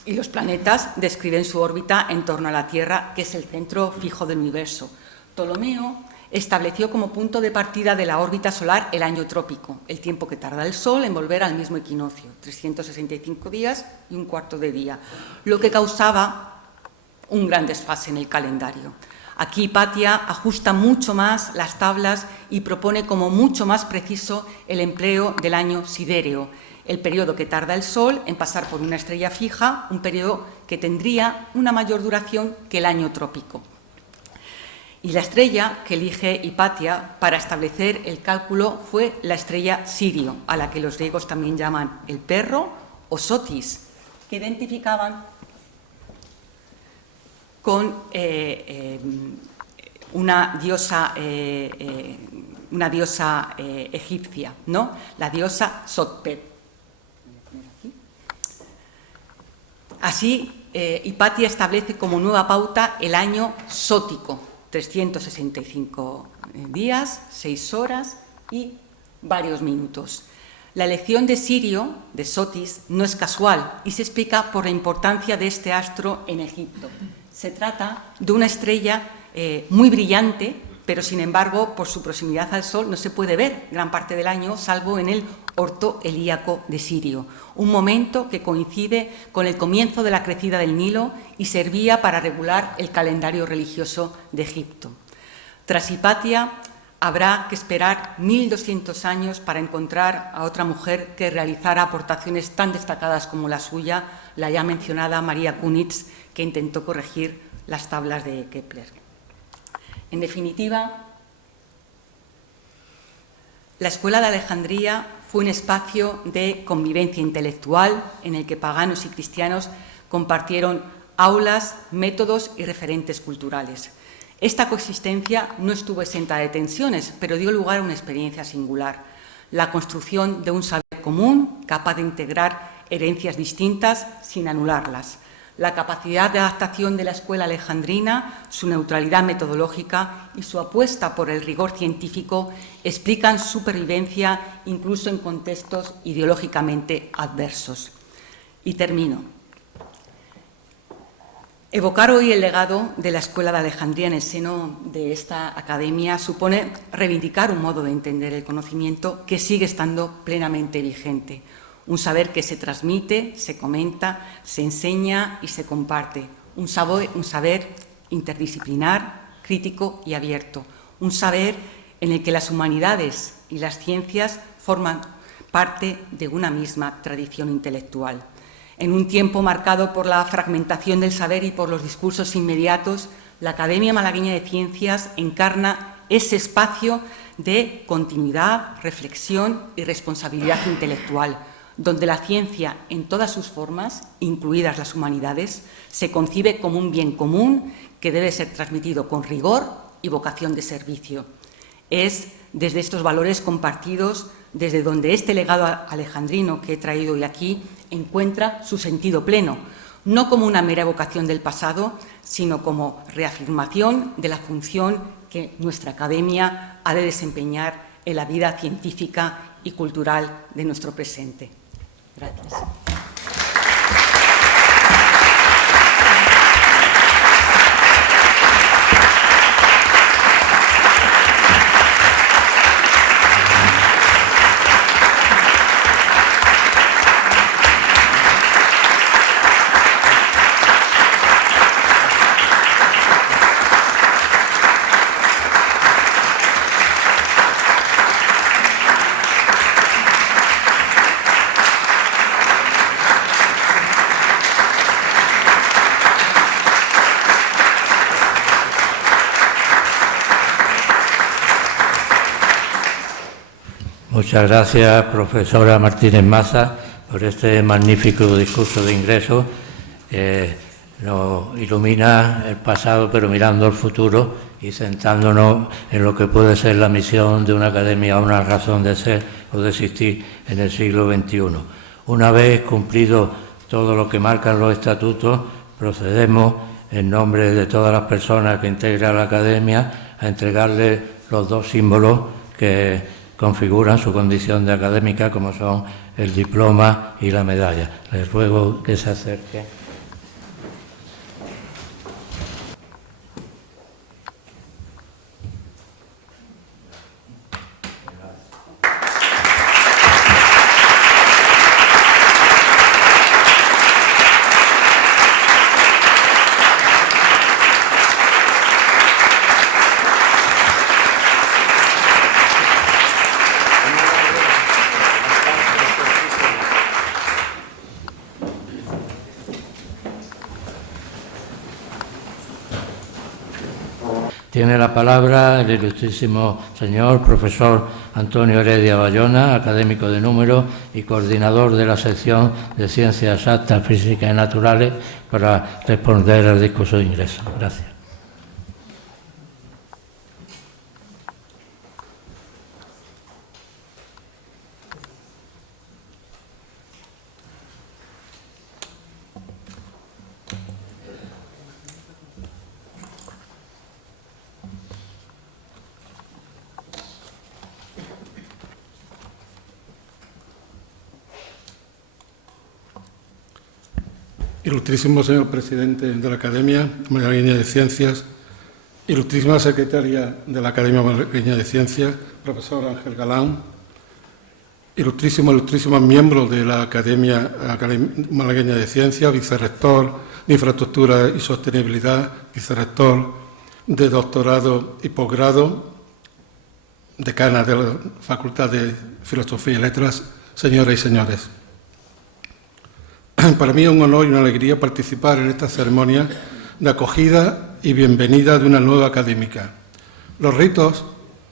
y los planetas describen su órbita en torno a la Tierra, que es el centro fijo del universo. Ptolomeo estableció como punto de partida de la órbita solar el año trópico, el tiempo que tarda el Sol en volver al mismo equinoccio, 365 días y un cuarto de día, lo que causaba un gran desfase en el calendario. Aquí Hipatia ajusta mucho más las tablas y propone como mucho más preciso el empleo del año sidéreo, el periodo que tarda el Sol en pasar por una estrella fija, un periodo que tendría una mayor duración que el año trópico. Y la estrella que elige Hipatia para establecer el cálculo fue la estrella Sirio, a la que los griegos también llaman el perro o Sotis, que identificaban con una diosa egipcia, ¿no? La diosa Sotpet. Así, Hipatia establece como nueva pauta el año sótico, 365 días, 6 horas y varios minutos. La elección de Sirio, de Sotis, no es casual y se explica por la importancia de este astro en Egipto. Se trata de una estrella muy brillante, pero sin embargo, por su proximidad al Sol, no se puede ver gran parte del año, salvo en el ortoelíaco de Sirio, un momento que coincide con el comienzo de la crecida del Nilo y servía para regular el calendario religioso de Egipto. Tras Hipatia, habrá que esperar 1200 años para encontrar a otra mujer que realizara aportaciones tan destacadas como la suya, la ya mencionada María Kunitz, que intentó corregir las tablas de Kepler. En definitiva, la Escuela de Alejandría fue un espacio de convivencia intelectual en el que paganos y cristianos compartieron aulas, métodos y referentes culturales. Esta coexistencia no estuvo exenta de tensiones, pero dio lugar a una experiencia singular, la construcción de un saber común capaz de integrar herencias distintas sin anularlas. La capacidad de adaptación de la escuela alejandrina, su neutralidad metodológica y su apuesta por el rigor científico explican su pervivencia incluso en contextos ideológicamente adversos. Y termino. Evocar hoy el legado de la Escuela de Alejandría en el seno de esta academia supone reivindicar un modo de entender el conocimiento que sigue estando plenamente vigente. Un saber que se transmite, se comenta, se enseña y se comparte. Un saber interdisciplinar, crítico y abierto. Un saber en el que las humanidades y las ciencias forman parte de una misma tradición intelectual. En un tiempo marcado por la fragmentación del saber y por los discursos inmediatos, la Academia Malagueña de Ciencias encarna ese espacio de continuidad, reflexión y responsabilidad intelectual, donde la ciencia en todas sus formas, incluidas las humanidades, se concibe como un bien común que debe ser transmitido con rigor y vocación de servicio. Es desde estos valores compartidos desde donde este legado alejandrino que he traído hoy aquí encuentra su sentido pleno, no como una mera evocación del pasado, sino como reafirmación de la función que nuestra academia ha de desempeñar en la vida científica y cultural de nuestro presente. Gracias. Muchas gracias, profesora Martínez Maza, por este magnífico discurso de ingreso que nos ilumina el pasado, pero mirando al futuro y centrándonos en lo que puede ser la misión de una academia, una razón de ser o de existir en el siglo XXI. Una vez cumplido todo lo que marcan los estatutos, procedemos, en nombre de todas las personas que integran la academia, a entregarle los dos símbolos que configuran su condición de académica, como son el diploma y la medalla. Les ruego que se acerquen. Tiene la palabra el ilustrísimo señor profesor Antonio Heredia Bayona, académico de Números y coordinador de la sección de Ciencias Exactas, Físicas y Naturales, para responder al discurso de ingreso. Gracias. Ilustrísimo señor presidente de la Academia Malagueña de Ciencias, ilustrísima secretaria de la Academia Malagueña de Ciencias, profesor Ángel Galán, ilustrísimos miembros de la Academia Malagueña de Ciencias, vicerrector de Infraestructura y Sostenibilidad, vicerrector de doctorado y posgrado, decana de la Facultad de Filosofía y Letras, señoras y señores. Para mí es un honor y una alegría participar en esta ceremonia de acogida y bienvenida de una nueva académica. Los ritos,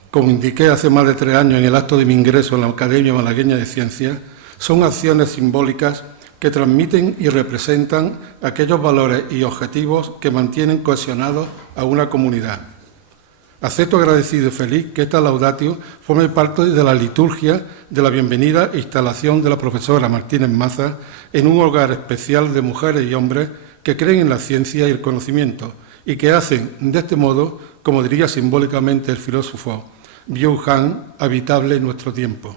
como indiqué hace más de 3 años en el acto de mi ingreso en la Academia Malagueña de Ciencias, son acciones simbólicas que transmiten y representan aquellos valores y objetivos que mantienen cohesionados a una comunidad. Acepto agradecido y feliz que esta laudatio forme parte de la liturgia de la bienvenida e instalación de la profesora Martínez Maza en un hogar especial de mujeres y hombres que creen en la ciencia y el conocimiento y que hacen de este modo, como diría simbólicamente el filósofo Byung Han, habitable nuestro tiempo.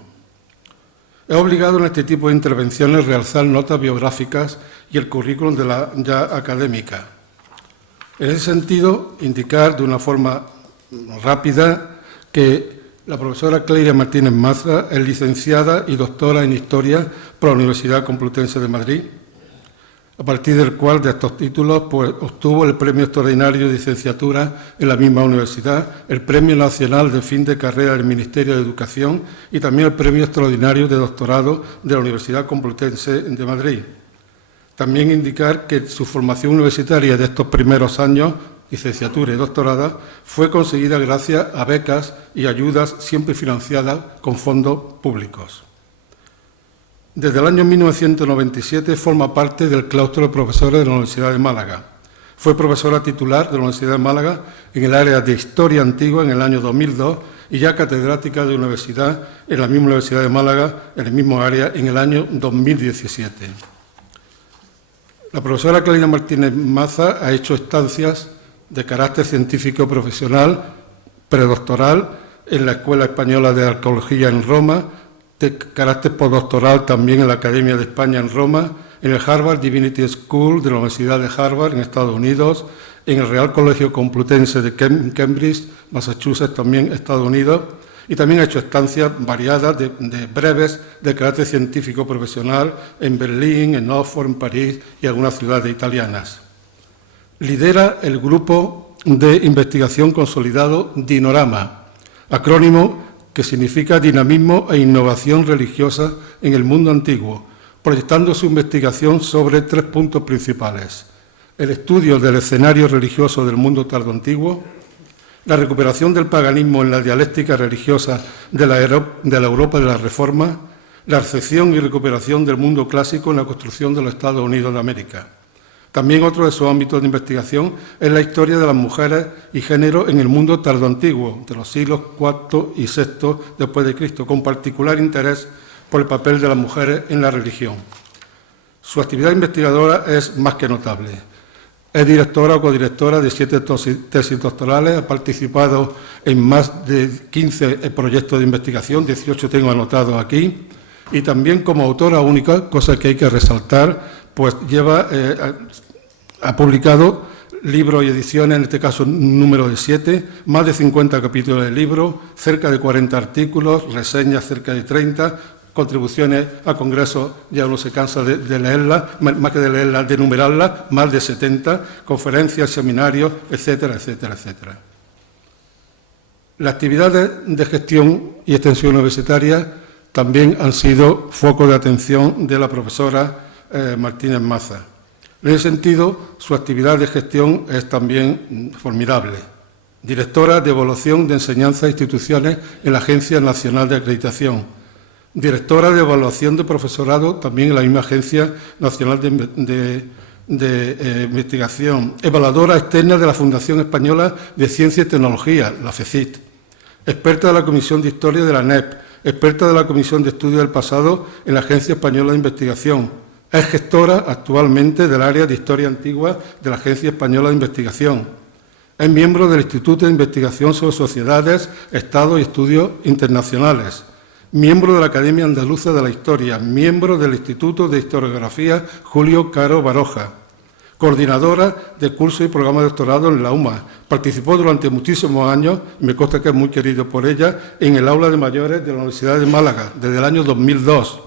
Es obligado en este tipo de intervenciones realzar notas biográficas y el currículum de la ya académica. En ese sentido, indicar de una forma rápida que la profesora Clelia Martínez Maza es licenciada y doctora en Historia por la Universidad Complutense de Madrid, a partir del cual de estos títulos obtuvo el Premio Extraordinario de Licenciatura en la misma universidad, el Premio Nacional de Fin de Carrera del Ministerio de Educación y también el Premio Extraordinario de Doctorado de la Universidad Complutense de Madrid. También indicar que su formación universitaria de estos primeros años, licenciatura y doctorado, fue conseguida gracias a becas y ayudas siempre financiadas con fondos públicos. Desde el año 1997 forma parte del claustro de profesores de la Universidad de Málaga. Fue profesora titular de la Universidad de Málaga en el área de Historia Antigua en el año 2002 y ya catedrática de universidad en la misma Universidad de Málaga, en el mismo área, en el año 2017. La profesora Clelia Martínez Maza ha hecho estancias de carácter científico profesional, predoctoral, en la Escuela Española de Arqueología en Roma, de carácter postdoctoral también en la Academia de España en Roma, en el Harvard Divinity School de la Universidad de Harvard en Estados Unidos, en el Real Colegio Complutense de Cambridge, Massachusetts, también Estados Unidos, y también ha hecho estancias variadas de breves de carácter científico profesional en Berlín, en Oxford, en París y algunas ciudades italianas. Lidera el Grupo de Investigación Consolidado DINORAMA, acrónimo que significa Dinamismo e Innovación Religiosa en el Mundo Antiguo, proyectando su investigación sobre 3 puntos principales: el estudio del escenario religioso del mundo tardoantiguo, la recuperación del paganismo en la dialéctica religiosa de la Europa de la Reforma, la recepción y recuperación del mundo clásico en la construcción de los Estados Unidos de América. También otro de sus ámbitos de investigación es la historia de las mujeres y género en el mundo tardoantiguo, de los siglos IV y VI después de Cristo, con particular interés por el papel de las mujeres en la religión. Su actividad investigadora es más que notable. Es directora o codirectora de 7 tesis doctorales, ha participado en más de 15 proyectos de investigación, 18 tengo anotados aquí, y también como autora única, cosa que hay que resaltar, pues ha publicado libros y ediciones, en este caso un número de 7, más de 50 capítulos de libros, cerca de 40 artículos, reseñas cerca de 30, contribuciones a congresos, ya uno se cansa de leerlas, más que de leerlas, de enumerarlas, más de 70, conferencias, seminarios, etcétera, etcétera, etcétera. Las actividades de gestión y extensión universitaria también han sido foco de atención de la profesora Martínez Maza. En ese sentido, su actividad de gestión es también formidable. Directora de Evaluación de Enseñanza e Instituciones en la Agencia Nacional de Acreditación. Directora de Evaluación de Profesorado también en la misma Agencia Nacional de Investigación. Evaluadora externa de la Fundación Española de Ciencia y Tecnología, la FECIT. Experta de la Comisión de Historia de la NEP. Experta de la Comisión de Estudio del Pasado en la Agencia Española de Investigación. Es gestora actualmente del área de Historia Antigua de la Agencia Española de Investigación. Es miembro del Instituto de Investigación sobre Sociedades, Estados y Estudios Internacionales. Miembro de la Academia Andaluza de la Historia. Miembro del Instituto de Historiografía Julio Caro Baroja. coordinadora de cursos y programas de doctorado en la UMA. Participó durante muchísimos años, y me consta que es muy querido por ella, en el aula de mayores de la Universidad de Málaga, desde el año 2002.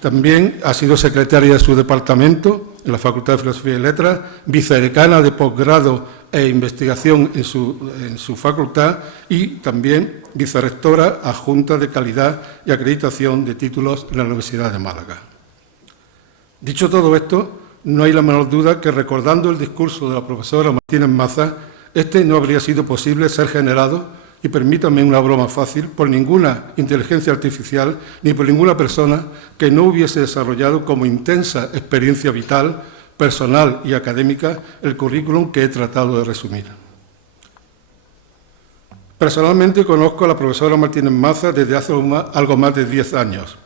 También ha sido secretaria de su departamento en la Facultad de Filosofía y Letras, vicedecana de posgrado e investigación en su facultad y también vicerrectora adjunta de calidad y acreditación de títulos en la Universidad de Málaga. Dicho todo esto, no hay la menor duda que, recordando el discurso de la profesora Martínez Maza, este no habría sido posible ser generado, y permítanme una broma fácil, por ninguna inteligencia artificial ni por ninguna persona que no hubiese desarrollado como intensa experiencia vital, personal y académica el currículum que he tratado de resumir. Personalmente conozco a la profesora Martínez Maza desde hace algo más de 10 años.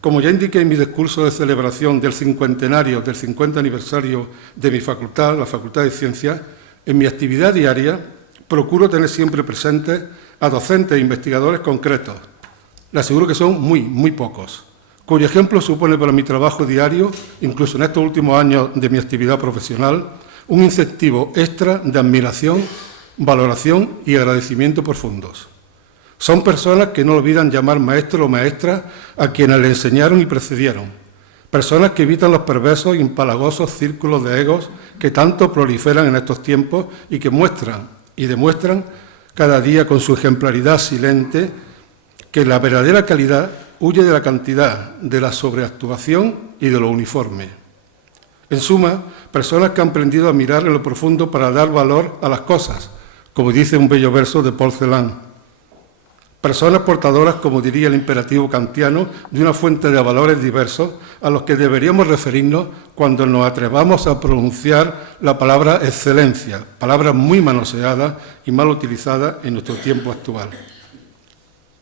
Como ya indiqué en mi discurso de celebración del 50 aniversario de mi facultad, la Facultad de Ciencias, en mi actividad diaria procuro tener siempre presentes a docentes e investigadores concretos. Les aseguro que son muy pocos, cuyo ejemplo supone para mi trabajo diario, incluso en estos últimos años de mi actividad profesional, un incentivo extra de admiración, valoración y agradecimiento profundos. Son personas que no olvidan llamar maestro o maestra a quienes le enseñaron y precedieron. Personas que evitan los perversos y empalagosos círculos de egos que tanto proliferan en estos tiempos y que muestran y demuestran cada día con su ejemplaridad silente que la verdadera calidad huye de la cantidad, de la sobreactuación y de lo uniforme. En suma, personas que han aprendido a mirar en lo profundo para dar valor a las cosas, como dice un bello verso de Paul Celan. Personas portadoras, como diría el imperativo kantiano, de una fuente de valores diversos a los que deberíamos referirnos cuando nos atrevamos a pronunciar la palabra excelencia, palabra muy manoseada y mal utilizada en nuestro tiempo actual.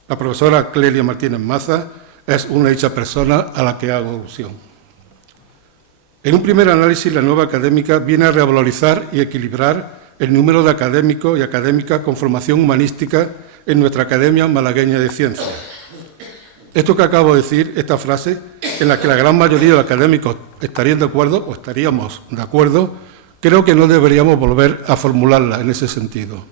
La profesora Clelia Martínez Maza es una dicha persona a la que hago alusión. En un primer análisis, la nueva académica viene a revalorizar y equilibrar el número de académicos y académicas con formación humanística en nuestra Academia Malagueña de Ciencias. Esto que acabo de decir, esta frase, en la que la gran mayoría de académicos estarían de acuerdo o estaríamos de acuerdo, creo que no deberíamos volver a formularla en ese sentido.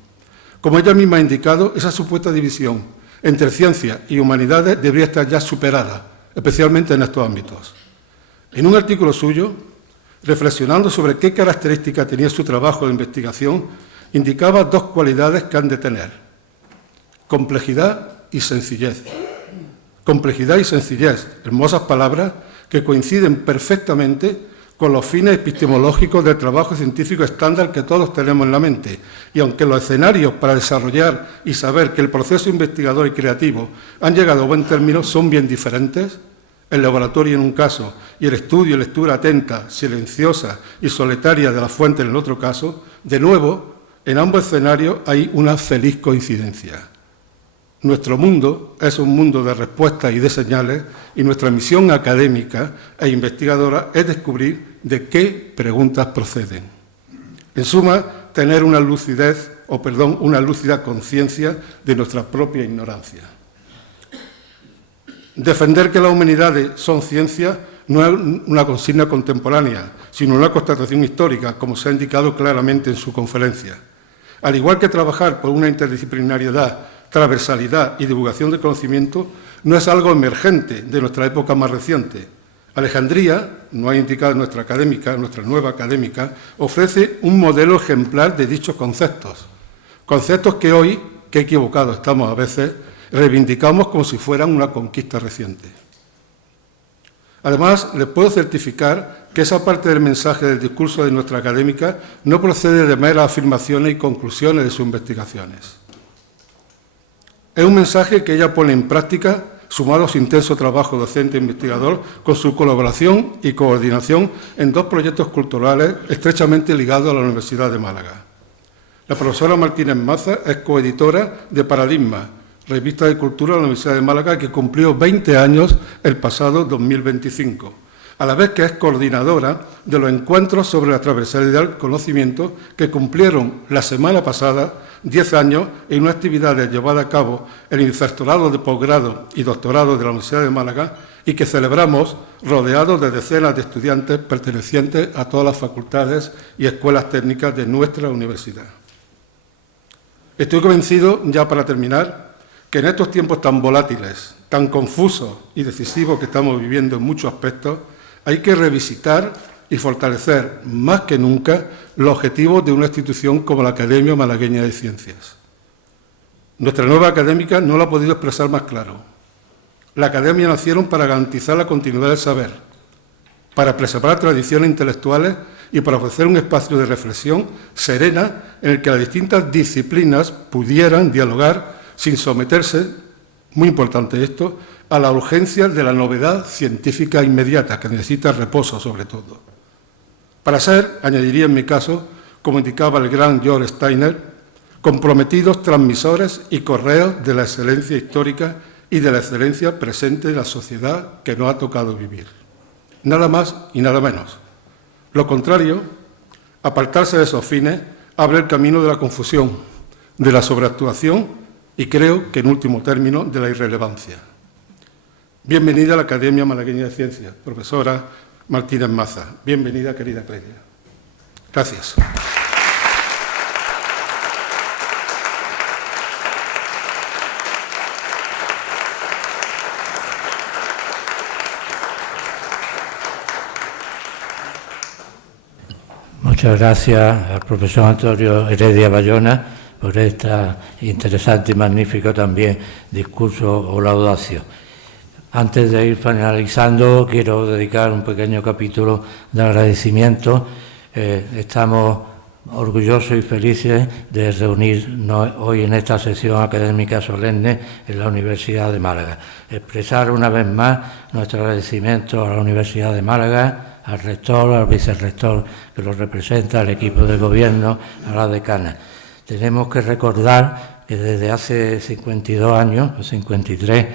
Como ella misma ha indicado, esa supuesta división entre ciencia y humanidades debería estar ya superada, especialmente en estos ámbitos. En un artículo suyo, reflexionando sobre qué características tenía su trabajo de investigación, indicaba dos cualidades que han de tener: complejidad y sencillez. Complejidad y sencillez, hermosas palabras que coinciden perfectamente con los fines epistemológicos del trabajo científico estándar que todos tenemos en la mente. Y aunque los escenarios para desarrollar y saber que el proceso investigador y creativo han llegado a buen término son bien diferentes, el laboratorio en un caso y el estudio y lectura atenta, silenciosa y solitaria de la fuente en el otro caso, de nuevo, en ambos escenarios hay una feliz coincidencia. Nuestro mundo es un mundo de respuestas y de señales, y nuestra misión académica e investigadora es descubrir de qué preguntas proceden. En suma, tener una lúcida conciencia de nuestra propia ignorancia. Defender que las humanidades son ciencia no es una consigna contemporánea, sino una constatación histórica, como se ha indicado claramente en su conferencia. Al igual que trabajar por una interdisciplinariedad, transversalidad y divulgación del conocimiento no es algo emergente de nuestra época más reciente. Alejandría, no ha indicado nuestra nueva académica, ofrece un modelo ejemplar de dichos conceptos. Conceptos que hoy, qué equivocados estamos a veces, reivindicamos como si fueran una conquista reciente. Además, les puedo certificar que esa parte del mensaje del discurso de nuestra académica no procede de meras afirmaciones y conclusiones de sus investigaciones. Es un mensaje que ella pone en práctica, sumado a su intenso trabajo docente e investigador, con su colaboración y coordinación en dos proyectos culturales estrechamente ligados a la Universidad de Málaga. La profesora Martínez Maza es coeditora de Paradigma, revista de cultura de la Universidad de Málaga, que cumplió 20 años el pasado 2025, a la vez que es coordinadora de los encuentros sobre la transversalidad del conocimiento que cumplieron la semana pasada 10 años en una actividad llevada a cabo en el Vicerrectorado de Posgrado y Doctorado de la Universidad de Málaga y que celebramos rodeados de decenas de estudiantes pertenecientes a todas las facultades y escuelas técnicas de nuestra universidad. Estoy convencido, ya para terminar, que en estos tiempos tan volátiles, tan confusos y decisivos que estamos viviendo en muchos aspectos, hay que revisitar y fortalecer más que nunca los objetivos de una institución como la Academia Malagueña de Ciencias. Nuestra nueva académica no lo ha podido expresar más claro. La Academia nacieron para garantizar la continuidad del saber, para preservar tradiciones intelectuales y para ofrecer un espacio de reflexión serena en el que las distintas disciplinas pudieran dialogar sin someterse, muy importante esto, a la urgencia de la novedad científica inmediata, que necesita reposo sobre todo. Para ser, añadiría en mi caso, como indicaba el gran Georg Steiner, comprometidos transmisores y correos de la excelencia histórica y de la excelencia presente de la sociedad que nos ha tocado vivir. Nada más y nada menos. Lo contrario, apartarse de esos fines, abre el camino de la confusión, de la sobreactuación y creo que, en último término, de la irrelevancia. Bienvenida a la Academia Malagueña de Ciencias, profesora Martínez Maza. Bienvenida, querida Clelia. Gracias. Muchas gracias al profesor Antonio Heredia Bayona por este interesante y magnífico también discurso o laudacio. Antes de ir finalizando, quiero dedicar un pequeño capítulo de agradecimiento. Estamos orgullosos y felices de reunirnos hoy en esta sesión académica solemne en la Universidad de Málaga. Expresar una vez más nuestro agradecimiento a la Universidad de Málaga, al rector, al vicerrector que lo representa, al equipo de gobierno, a la decana. Tenemos que recordar que desde hace 52 años, o 53,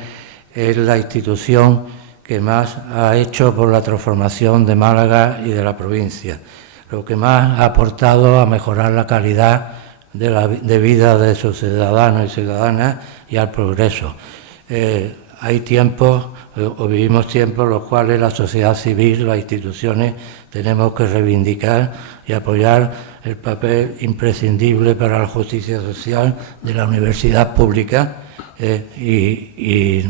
es la institución que más ha hecho por la transformación de Málaga y de la provincia, lo que más ha aportado a mejorar la calidad de vida de sus ciudadanos y ciudadanas y al progreso. Hay tiempos, o vivimos tiempos, en los cuales la sociedad civil, las instituciones, tenemos que reivindicar y apoyar el papel imprescindible para la justicia social de la universidad pública y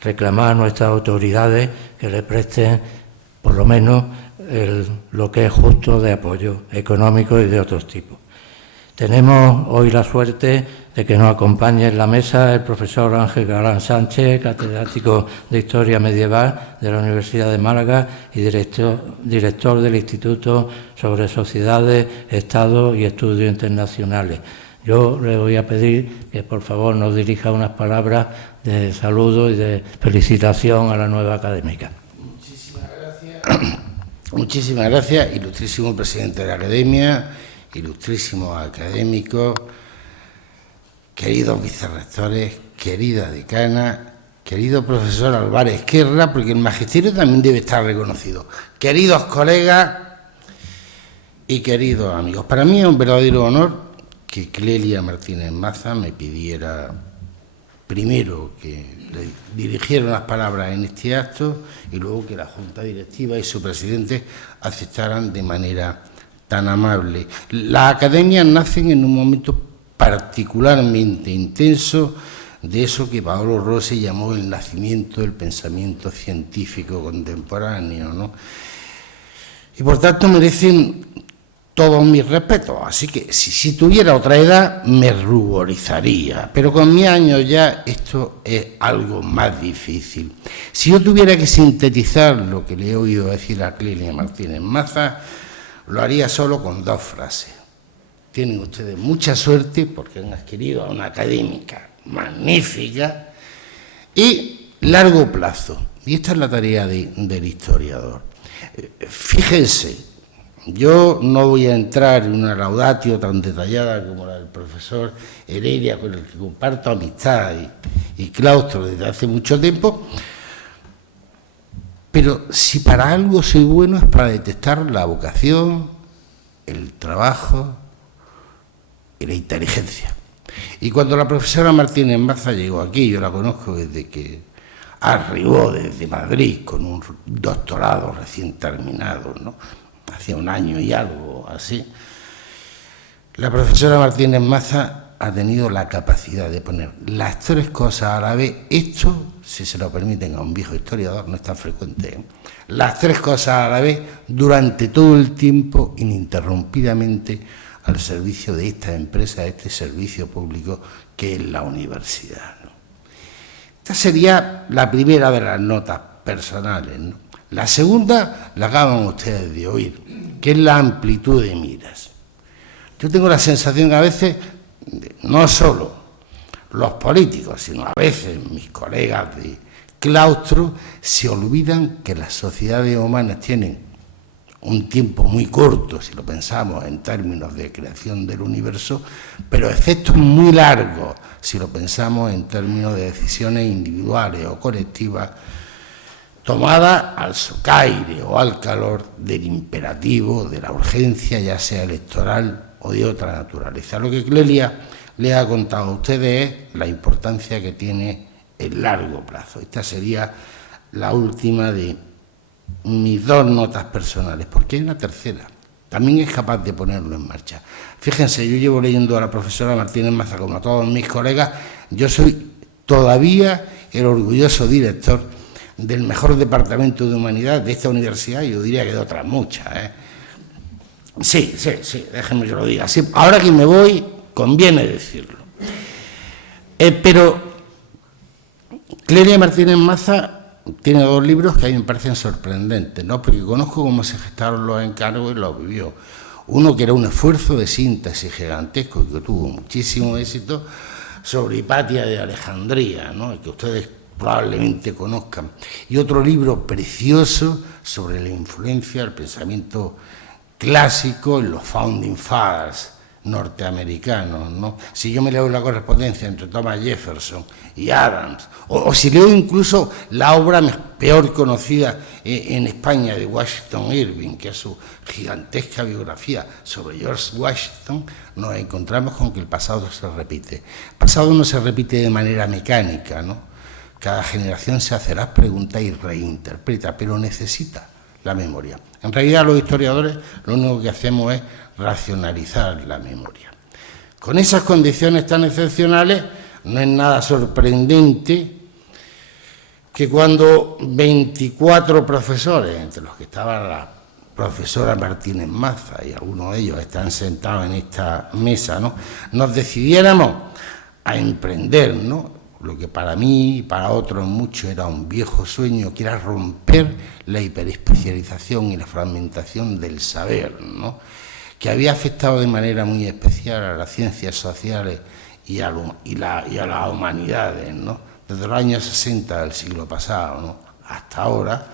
reclamar a nuestras autoridades que le presten, por lo menos, lo que es justo de apoyo económico y de otros tipos. Tenemos hoy la suerte de que nos acompañe en la mesa el profesor Ángel Galán Sánchez, catedrático de Historia Medieval de la Universidad de Málaga y director del Instituto sobre Sociedades, Estado y Estudios Internacionales. Yo le voy a pedir que por favor nos dirija unas palabras de saludo y de felicitación a la nueva académica. Muchísimas gracias, ilustrísimo presidente de la Academia, ilustrísimos académicos, queridos vicerrectores, querida decana, querido profesor Álvarez Esquerra, porque el magisterio también debe estar reconocido, queridos colegas y queridos amigos. Para mí es un verdadero honor que Clelia Martínez Maza me pidiera primero que le dirigiera unas palabras en este acto y luego que la Junta Directiva y su presidente aceptaran de manera tan amable. Las academias nacen en un momento particularmente intenso de eso que Paolo Rossi llamó el nacimiento del pensamiento científico contemporáneo, ¿no? Y por tanto merecen todos mis respetos, así que si tuviera otra edad me ruborizaría, pero con mis años ya esto es algo más difícil. Si yo tuviera que sintetizar lo que le he oído decir a Clelia Martínez Maza, lo haría solo con dos frases. Tienen ustedes mucha suerte porque han adquirido a una académica magnífica y largo plazo. Y esta es la tarea del historiador. Fíjense, yo no voy a entrar en una laudatio tan detallada como la del profesor Heredia, con el que comparto amistad y claustro desde hace mucho tiempo, pero si para algo soy bueno es para detectar la vocación, el trabajo y la inteligencia. Y cuando la profesora Martínez Maza llegó aquí, yo la conozco desde que arribó desde Madrid con un doctorado recién terminado, ¿no? Hacía un año y algo así. La profesora Martínez Maza ha tenido la capacidad de poner las tres cosas a la vez. Esto, si se lo permiten a un viejo historiador, no es tan frecuente, ¿eh? Las tres cosas a la vez durante todo el tiempo, ininterrumpidamente, al servicio de esta empresa, de este servicio público que es la universidad, ¿no? Esta sería la primera de las notas personales, ¿no? La segunda la acaban ustedes de oír, que es la amplitud de miras. Yo tengo la sensación que a veces, no solo los políticos, sino a veces mis colegas de claustro, se olvidan que las sociedades humanas tienen un tiempo muy corto, si lo pensamos en términos de creación del universo, pero efectos muy largos, si lo pensamos en términos de decisiones individuales o colectivas, tomadas al socaire o al calor del imperativo, de la urgencia, ya sea electoral o de otra naturaleza. Lo que Clelia les ha contado a ustedes es la importancia que tiene el largo plazo. Esta sería la última de mis dos notas personales, porque hay una tercera, también es capaz de ponerlo en marcha. Fíjense, yo llevo leyendo a la profesora Martínez Maza como a todos mis colegas, yo soy todavía el orgulloso director del mejor departamento de humanidad de esta universidad, y yo diría que de otras muchas, ¿eh? Sí, déjenme que lo diga. Sí, ahora que me voy, conviene decirlo. Pero Clelia Martínez Maza tiene dos libros que a mí me parecen sorprendentes, ¿no? Porque conozco cómo se gestaron los encargos y los vivió. Uno que era un esfuerzo de síntesis gigantesco y que tuvo muchísimo éxito, sobre Hipatia de Alejandría, ¿no? Y que ustedes probablemente conozcan. Y otro libro precioso sobre la influencia del pensamiento clásico en los founding fathers norteamericanos, ¿no? Si yo me leo la correspondencia entre Thomas Jefferson y Adams, o si leo incluso la obra peor conocida en España de Washington Irving, que es su gigantesca biografía sobre George Washington, nos encontramos con que el pasado se repite. El pasado no se repite de manera mecánica, ¿no? Cada generación se hace las preguntas y reinterpreta, pero necesita la memoria. En realidad, los historiadores lo único que hacemos es racionalizar la memoria. Con esas condiciones tan excepcionales, no es nada sorprendente que cuando 24 profesores, entre los que estaba la profesora Martínez Maza, y algunos de ellos están sentados en esta mesa, ¿no?, nos decidiéramos a emprender, ¿no?, lo que para mí y para otros mucho era un viejo sueño, que era romper la hiperespecialización y la fragmentación del saber, ¿no?, que había afectado de manera muy especial a las ciencias sociales y a las humanidades, ¿no?, desde los años 60 del siglo pasado, ¿no?, hasta ahora,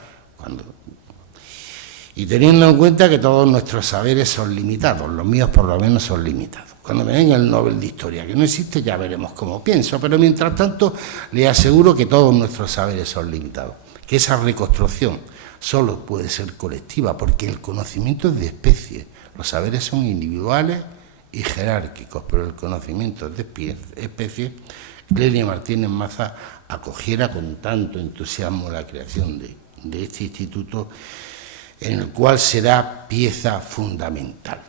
y teniendo en cuenta que todos nuestros saberes son limitados, los míos por lo menos son limitados. Cuando me venga el Nobel de Historia, que no existe, ya veremos cómo pienso, pero mientras tanto les aseguro que todos nuestros saberes son limitados, que esa reconstrucción solo puede ser colectiva, porque el conocimiento es de especie, los saberes son individuales y jerárquicos, pero el conocimiento es de especie. Clelia Martínez Maza acogiera con tanto entusiasmo la creación de este instituto, en el cual será pieza fundamental.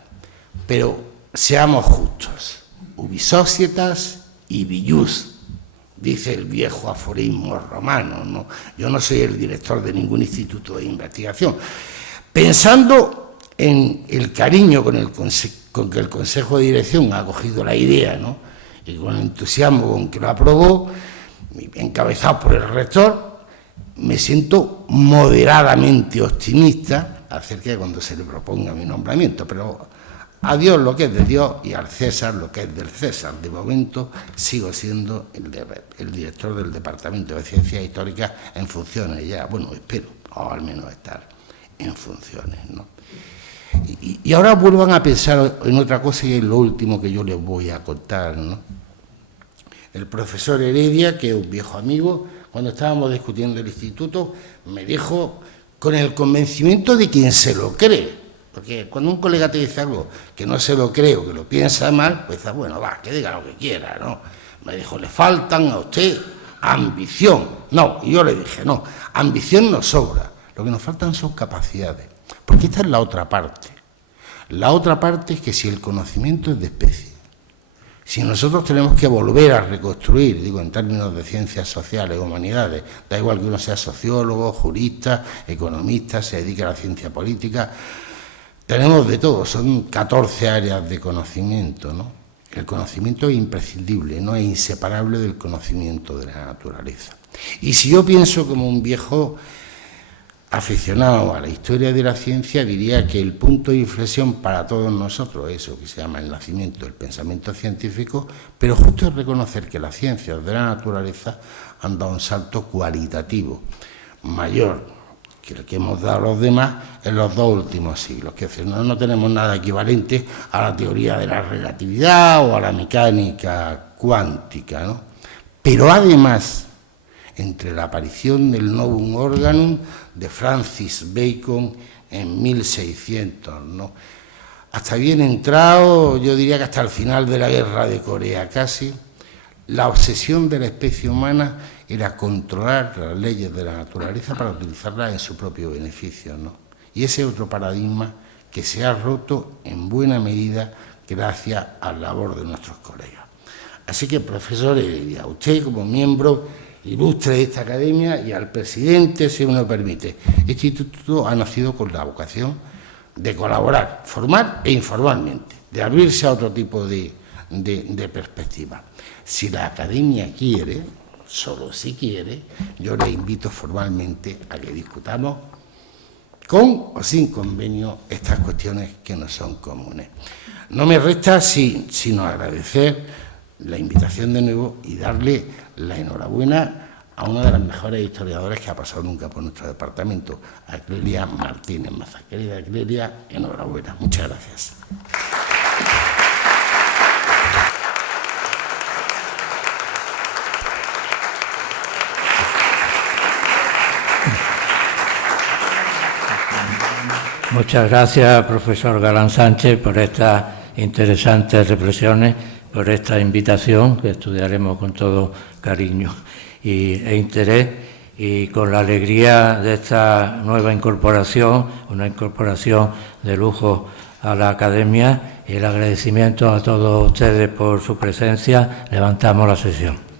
Pero seamos justos, ubi societas ibi jus, dice el viejo aforismo romano, ¿no? Yo no soy el director de ningún instituto de investigación. Pensando en el cariño con que el Consejo de Dirección ha acogido la idea, ¿no?, y con el entusiasmo con que lo aprobó, encabezado por el rector, me siento moderadamente optimista acerca de cuando se le proponga mi nombramiento, pero a Dios lo que es de Dios y al César lo que es del César. De momento sigo siendo el director del Departamento de Ciencias Históricas en funciones ya, bueno, espero, o al menos estar en funciones, ¿no? Y ahora vuelvan a pensar en otra cosa, y es lo último que yo les voy a contar, ¿no? El profesor Heredia, que es un viejo amigo, cuando estábamos discutiendo el instituto, me dijo, con el convencimiento de quien se lo cree, Porque cuando un colega te dice algo que no se lo cree o que lo piensa mal, pues bueno, va, que diga lo que quiera, ¿no? Me dijo, le faltan a usted ambición. No, y yo le dije, no, ambición nos sobra. Lo que nos faltan son capacidades. Porque esta es la otra parte. La otra parte es que si el conocimiento es de especie, si nosotros tenemos que volver a reconstruir, digo, en términos de ciencias sociales, humanidades, da igual que uno sea sociólogo, jurista, economista, se dedique a la ciencia política, tenemos de todo, son 14 áreas de conocimiento, ¿no? El conocimiento es imprescindible, no es inseparable del conocimiento de la naturaleza. Y si yo pienso como un viejo aficionado a la historia de la ciencia, diría que el punto de inflexión para todos nosotros, eso que se llama el nacimiento del pensamiento científico, pero justo es reconocer que las ciencias de la naturaleza han dado un salto cualitativo mayor que el que hemos dado a los demás en los 2 últimos siglos. Que es decir, no tenemos nada equivalente a la teoría de la relatividad o a la mecánica cuántica, ¿no? Pero además, entre la aparición del Novum Organum de Francis Bacon en 1600, ¿no? Hasta bien entrado, yo diría que hasta el final de la guerra de Corea casi, la obsesión de la especie humana era controlar las leyes de la naturaleza para utilizarlas en su propio beneficio, ¿no? Y ese otro paradigma que se ha roto en buena medida gracias a la labor de nuestros colegas. Así que, profesor Heredia, usted como miembro ilustre de esta academia y al presidente, si uno permite, este instituto ha nacido con la vocación de colaborar, formal e informalmente, de abrirse a otro tipo de perspectiva. Si la academia quiere, solo si quiere, yo le invito formalmente a que discutamos con o sin convenio estas cuestiones que nos son comunes. No me resta sino agradecer la invitación de nuevo y darle la enhorabuena a una de las mejores historiadoras que ha pasado nunca por nuestro departamento, a Clelia Martínez Maza. Querida Clelia, enhorabuena. Muchas gracias. Muchas gracias, profesor Galán Sánchez, por estas interesantes reflexiones, por esta invitación que estudiaremos con todo cariño e interés, y con la alegría de esta nueva incorporación, una incorporación de lujo a la academia, y el agradecimiento a todos ustedes por su presencia. Levantamos la sesión.